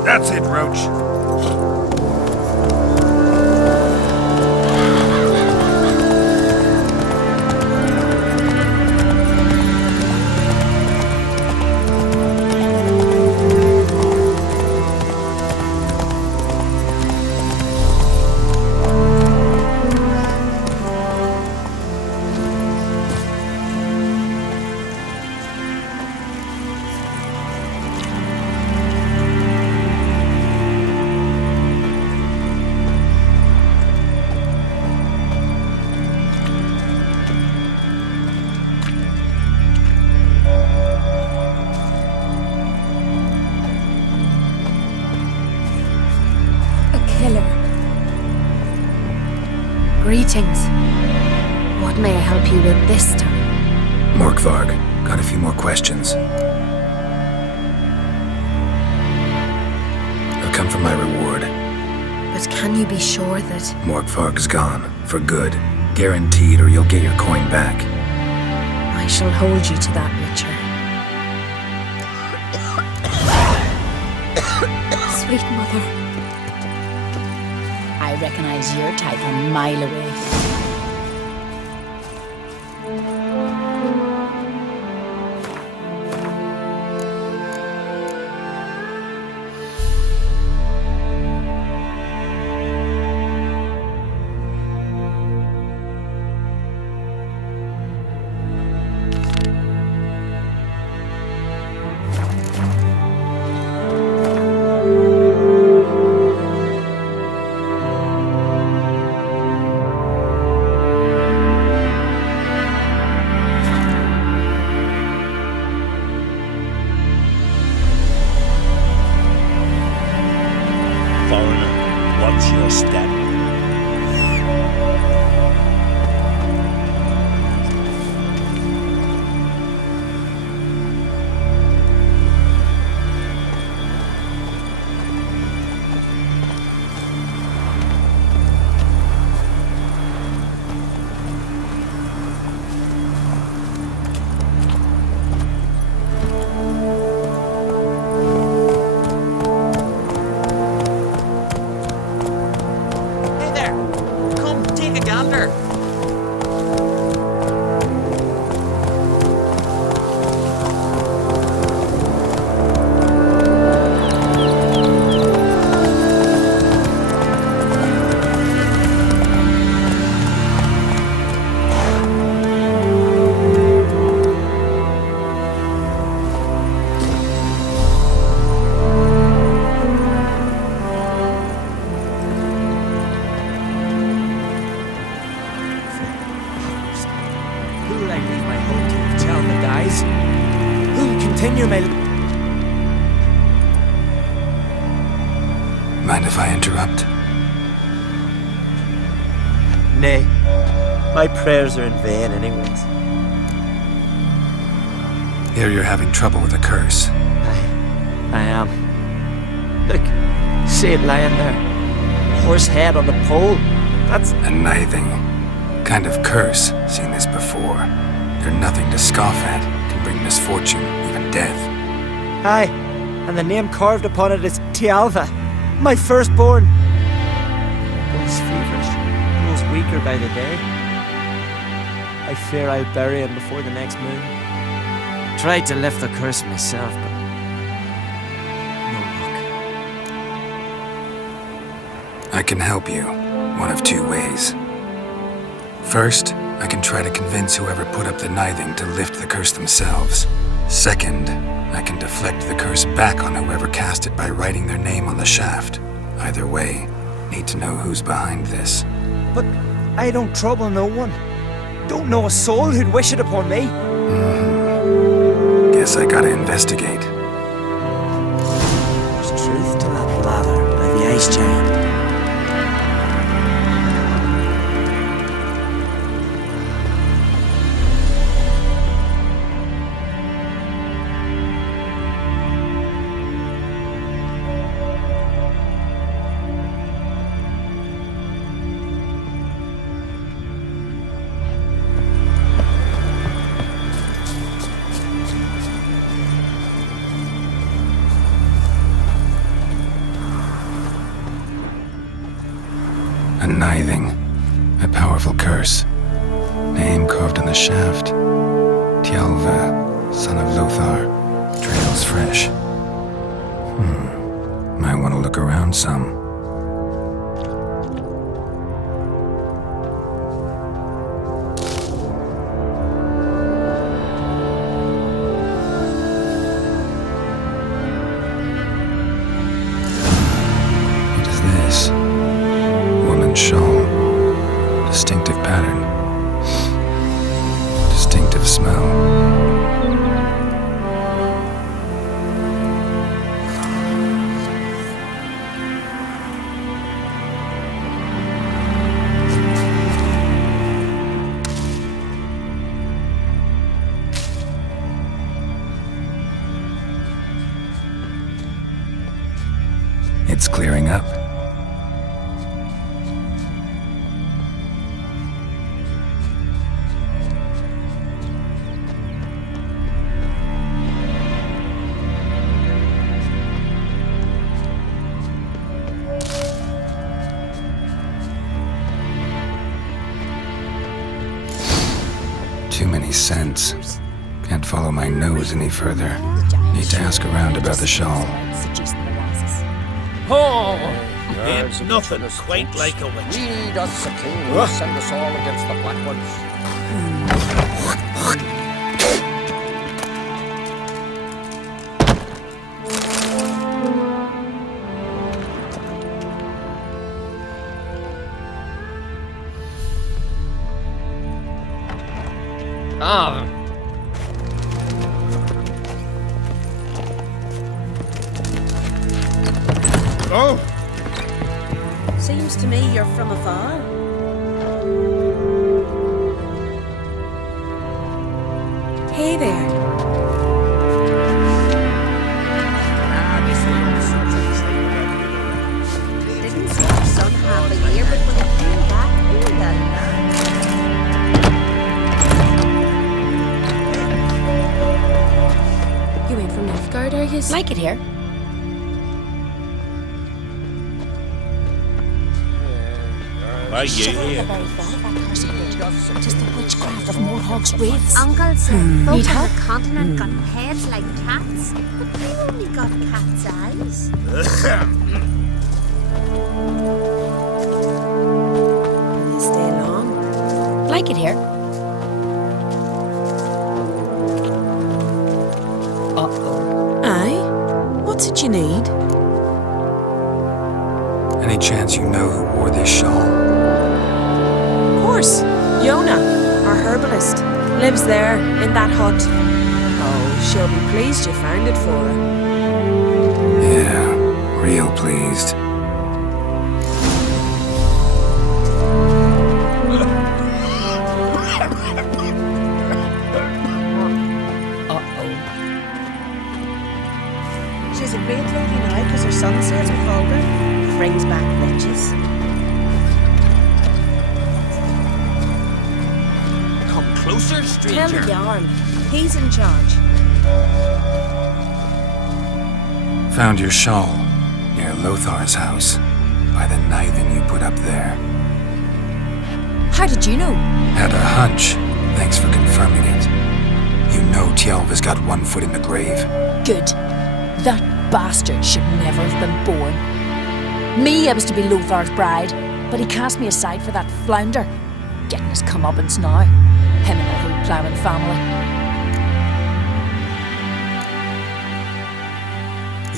That's it, Roach. Greetings. What may I help you with this time? Morkvarg, got a few more questions. I'll come for my reward. But can you be sure that... Morkvarg's gone, for good. Guaranteed, or you'll get your coin back. I shall hold you to that, Witcher. Sweet mother. I recognize your type a mile away. Foreigner, watch your step. Mind if I interrupt? Nay. My prayers are in vain anyways. Here you're having trouble with a curse. I am. Look, see it lying there. Horse head on the pole. That's... A nithing. Kind of curse. Seen this before. They're nothing to scoff at. Can bring misfortune, even death. Aye, and the name carved upon it is Tialva, my firstborn. Boy's feverish, grows weaker by the day. I fear I'll bury him before the next moon. Tried to lift the curse myself, but no luck. I can help you, one of two ways. First, I can try to convince whoever put up the nithing to lift the curse themselves. Second, I can deflect the curse back on whoever cast it by writing their name on the shaft. Either way, need to know who's behind this. But I don't trouble no one. Don't know a soul who'd wish it upon me. Guess I gotta investigate. There's truth to that blather by the ice giant. A nithing. A powerful curse. Name carved on the shaft. Tialva, son of Lothar. Trails fresh. Might want to look around some. What is this? Woman's shawl. Distinctive pattern. Distinctive smell. It's clearing up. Too many scents. Can't follow my nose any further. Need to ask around about the shawl. Oh! Ain't nothing quite like a witch. Lead us, the king, will send us all against the black ones. Ah. Oh! Seems to me you're from afar. Hey there. Didn't see your son half a year, but when he came back, ooh la You ain't from Nilfgaard, are you? Like it here. Why you here? Tis the witchcraft of Morhawk's wraiths. Uncle said Need folk on help? the continent got heads like cats, but we only got cat's eyes. Will you stay long? Like it here. Aye? What's it you need? Any chance you know who wore this shawl? Of course. Yona, our herbalist, lives there, in that hut. Oh, she'll be pleased you found it for her. Yeah, real pleased. She's a great lady now because her son says with Holger, brings back witches. Come closer, Tell stranger. the yarn. He's in charge. Found your shawl near Lothar's house by the kniving you put up there. How did you know? Had a hunch. Thanks for confirming it. You know Tjalva's got one foot in the grave. Good. That bastard should never have been born. Me, I was to be Lothar's bride, but he cast me aside for that flounder. Getting his comeuppance now. Him and the whole ploughing family.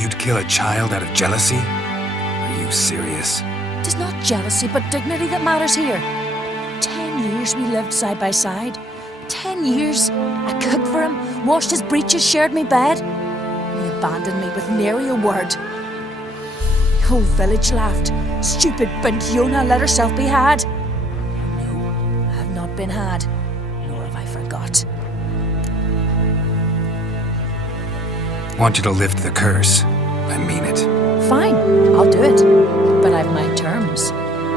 You'd kill a child out of jealousy? Are you serious? Tis not jealousy, but dignity that matters here. 10 years we lived side by side. 10 years. I cooked for him, washed his breeches, shared me bed. He abandoned me with nary a word. The whole village laughed. Stupid bint Yona let herself be had. No, I have not been had, nor have I forgot. Want you to lift the curse. I mean it. Fine, I'll do it. But I've my terms.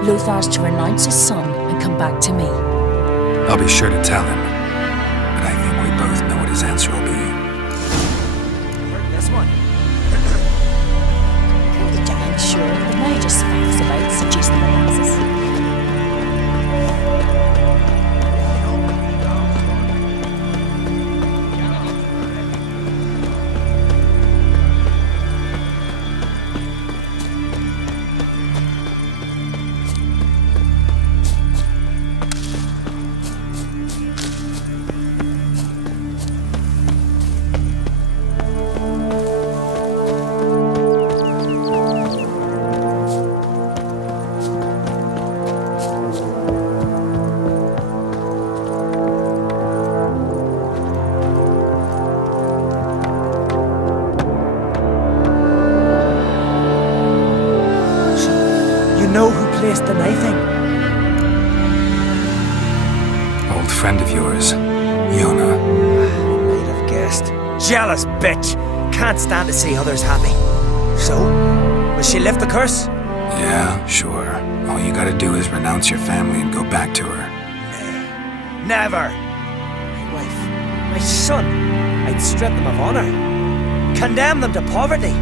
Lothar's to renounce his son and come back to me. I'll be sure to tell him. But I think we both know what his answer will be. This one. The giant sure, but now just facts about seducing the lasses. Know who placed the knifing? Old friend of yours, Yona. Might have guessed. Jealous bitch! Can't stand to see others happy. So, Will she lift the curse? Yeah, sure. All you gotta do is renounce your family and go back to her. Never! My wife, my son, I'd strip them of honor. Condemn them to poverty.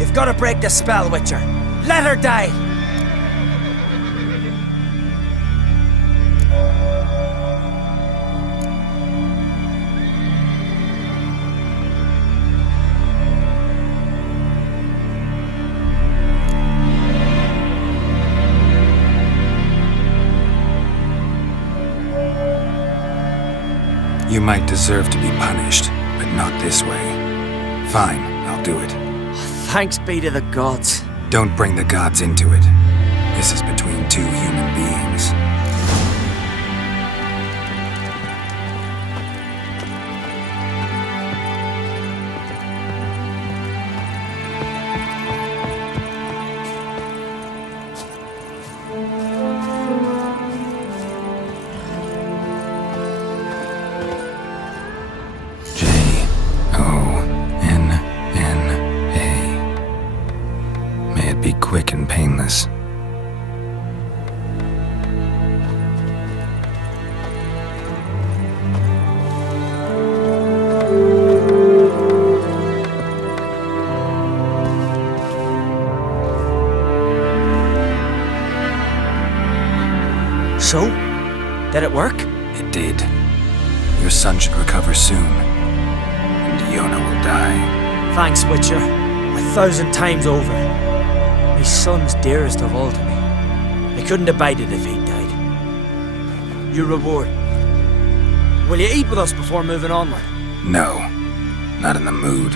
You've got to break the spell, Witcher. Let her die! You might deserve to be punished, but not this way. Fine, I'll do it. Thanks be to the gods. Don't bring the gods into it. This is between two human beings. Be quick and painless. So? Did it work? It did. Your son should recover soon, and Iona will die. Thanks, Witcher. 1,000 times over. My son's dearest of all to me. I couldn't abide it if he died. Your reward. Will you eat with us before moving onward? No, not in the mood.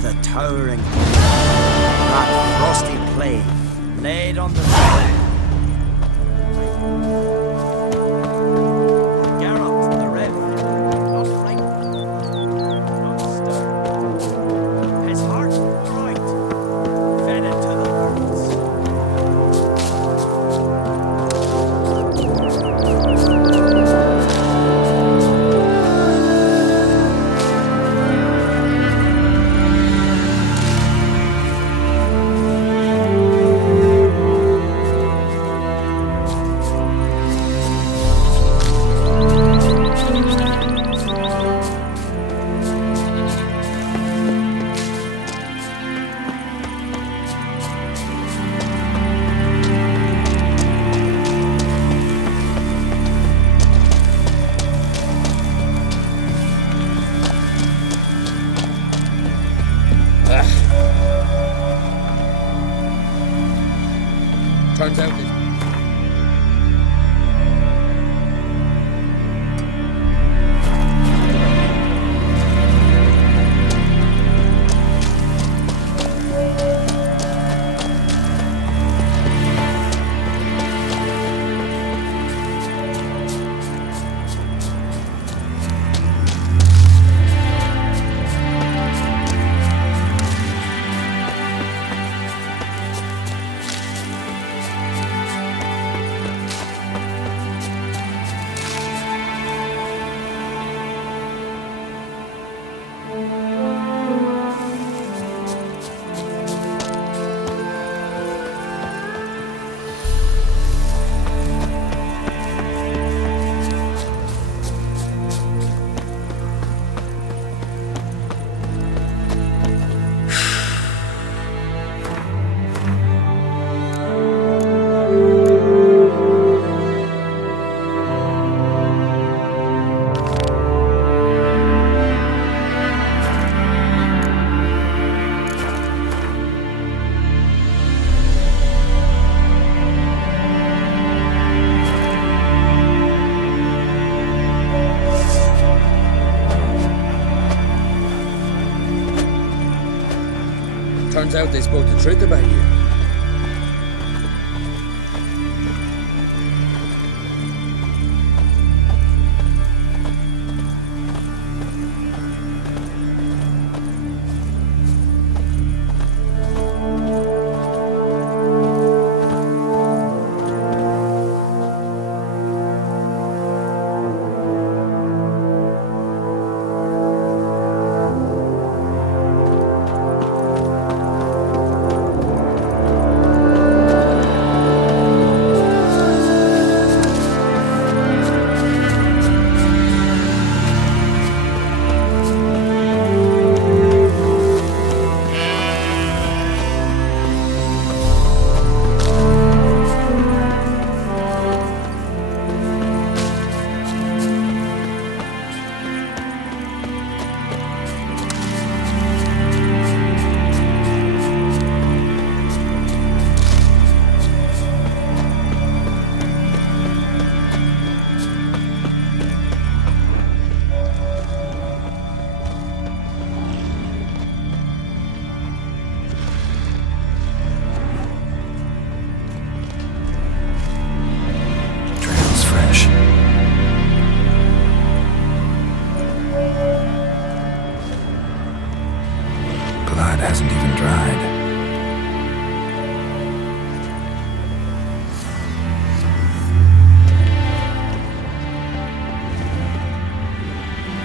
The towering, that frosty plague laid on the bed. Turns out this. Turns out they spoke the truth about you. hasn't even dried.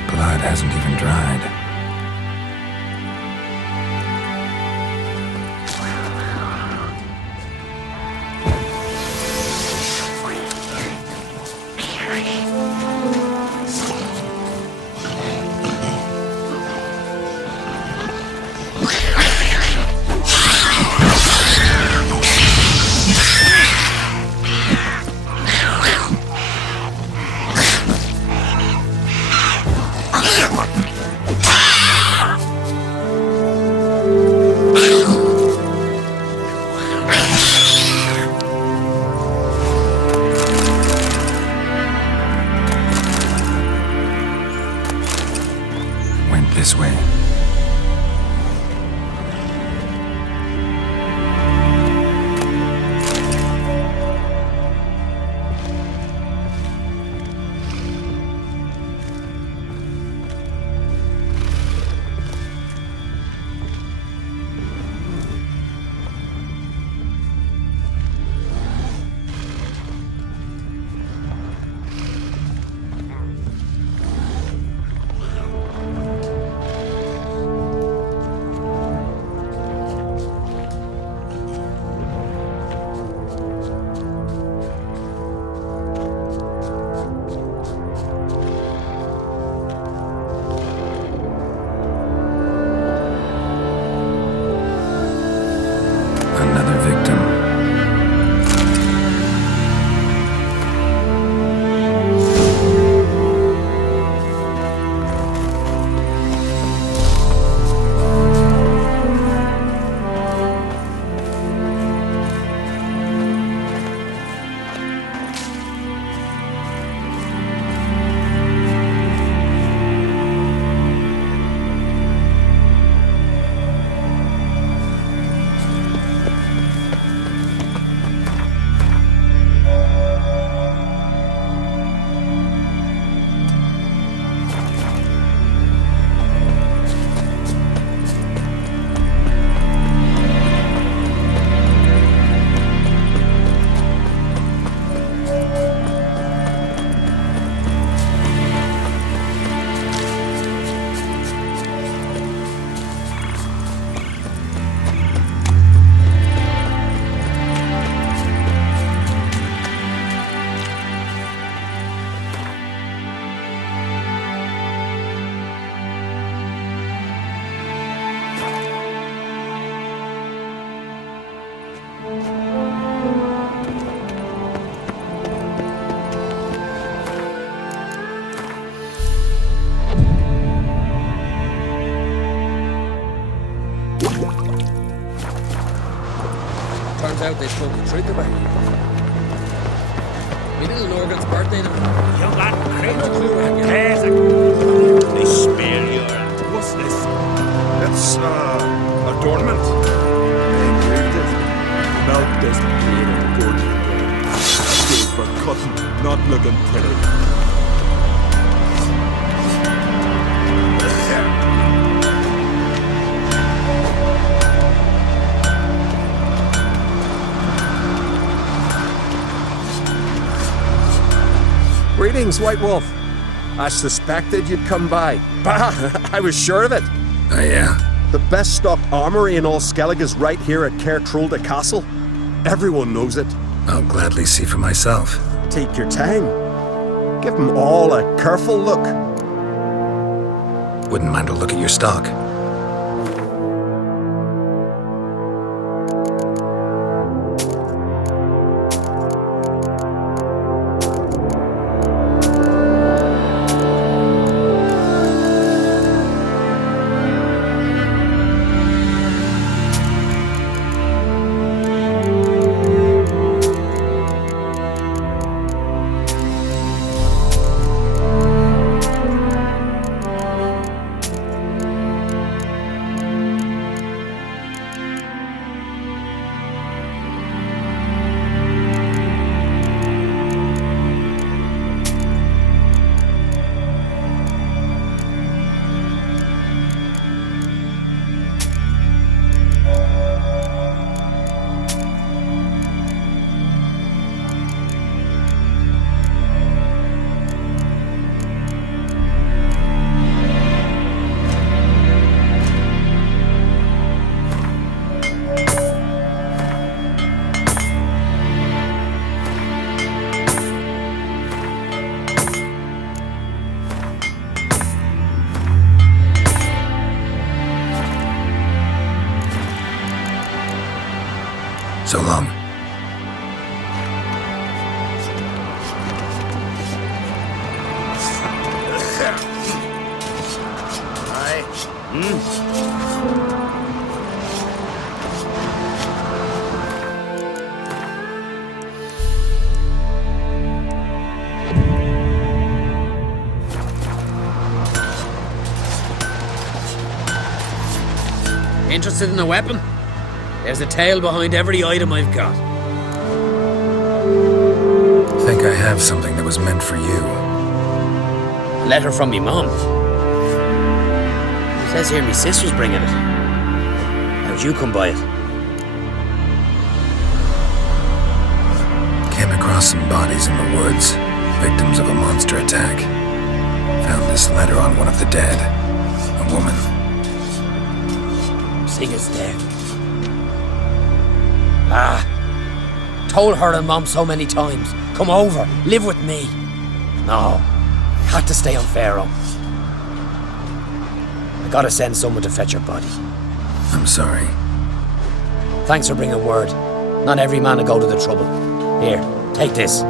Blood hasn't even dried. This way. Turns out they spoke the truth about you. My little Norgan's birthday to You got crazy. They spare you. What's this? It's, adornment. I engraved it. Melt this blade of gold. Good for cutting, not looking pretty. Greetings, White Wolf. I suspected you'd come by. Bah, I was sure of it. Oh, yeah? The best stocked armory in all Skellig is right here at Caer Trolda Castle. Everyone knows it. I'll gladly see for myself. Take your time. Give them all a careful look. Wouldn't mind a look at your stock. So long. Interested in a weapon? There's a tale behind every item I've got. Think I have something that was meant for you. A letter from me mum. Says here me sis was bringing it. How'd you come by it? Came across some bodies in the woods, victims of a monster attack. Found this letter on one of the dead. A woman. Sigga's dead. Told her and Mom so many times. Come over, live with me. No, had to stay on Pharaoh. I gotta send someone to fetch her body. I'm sorry. Thanks for bringing word. Not every man will go to the trouble. Here, take this.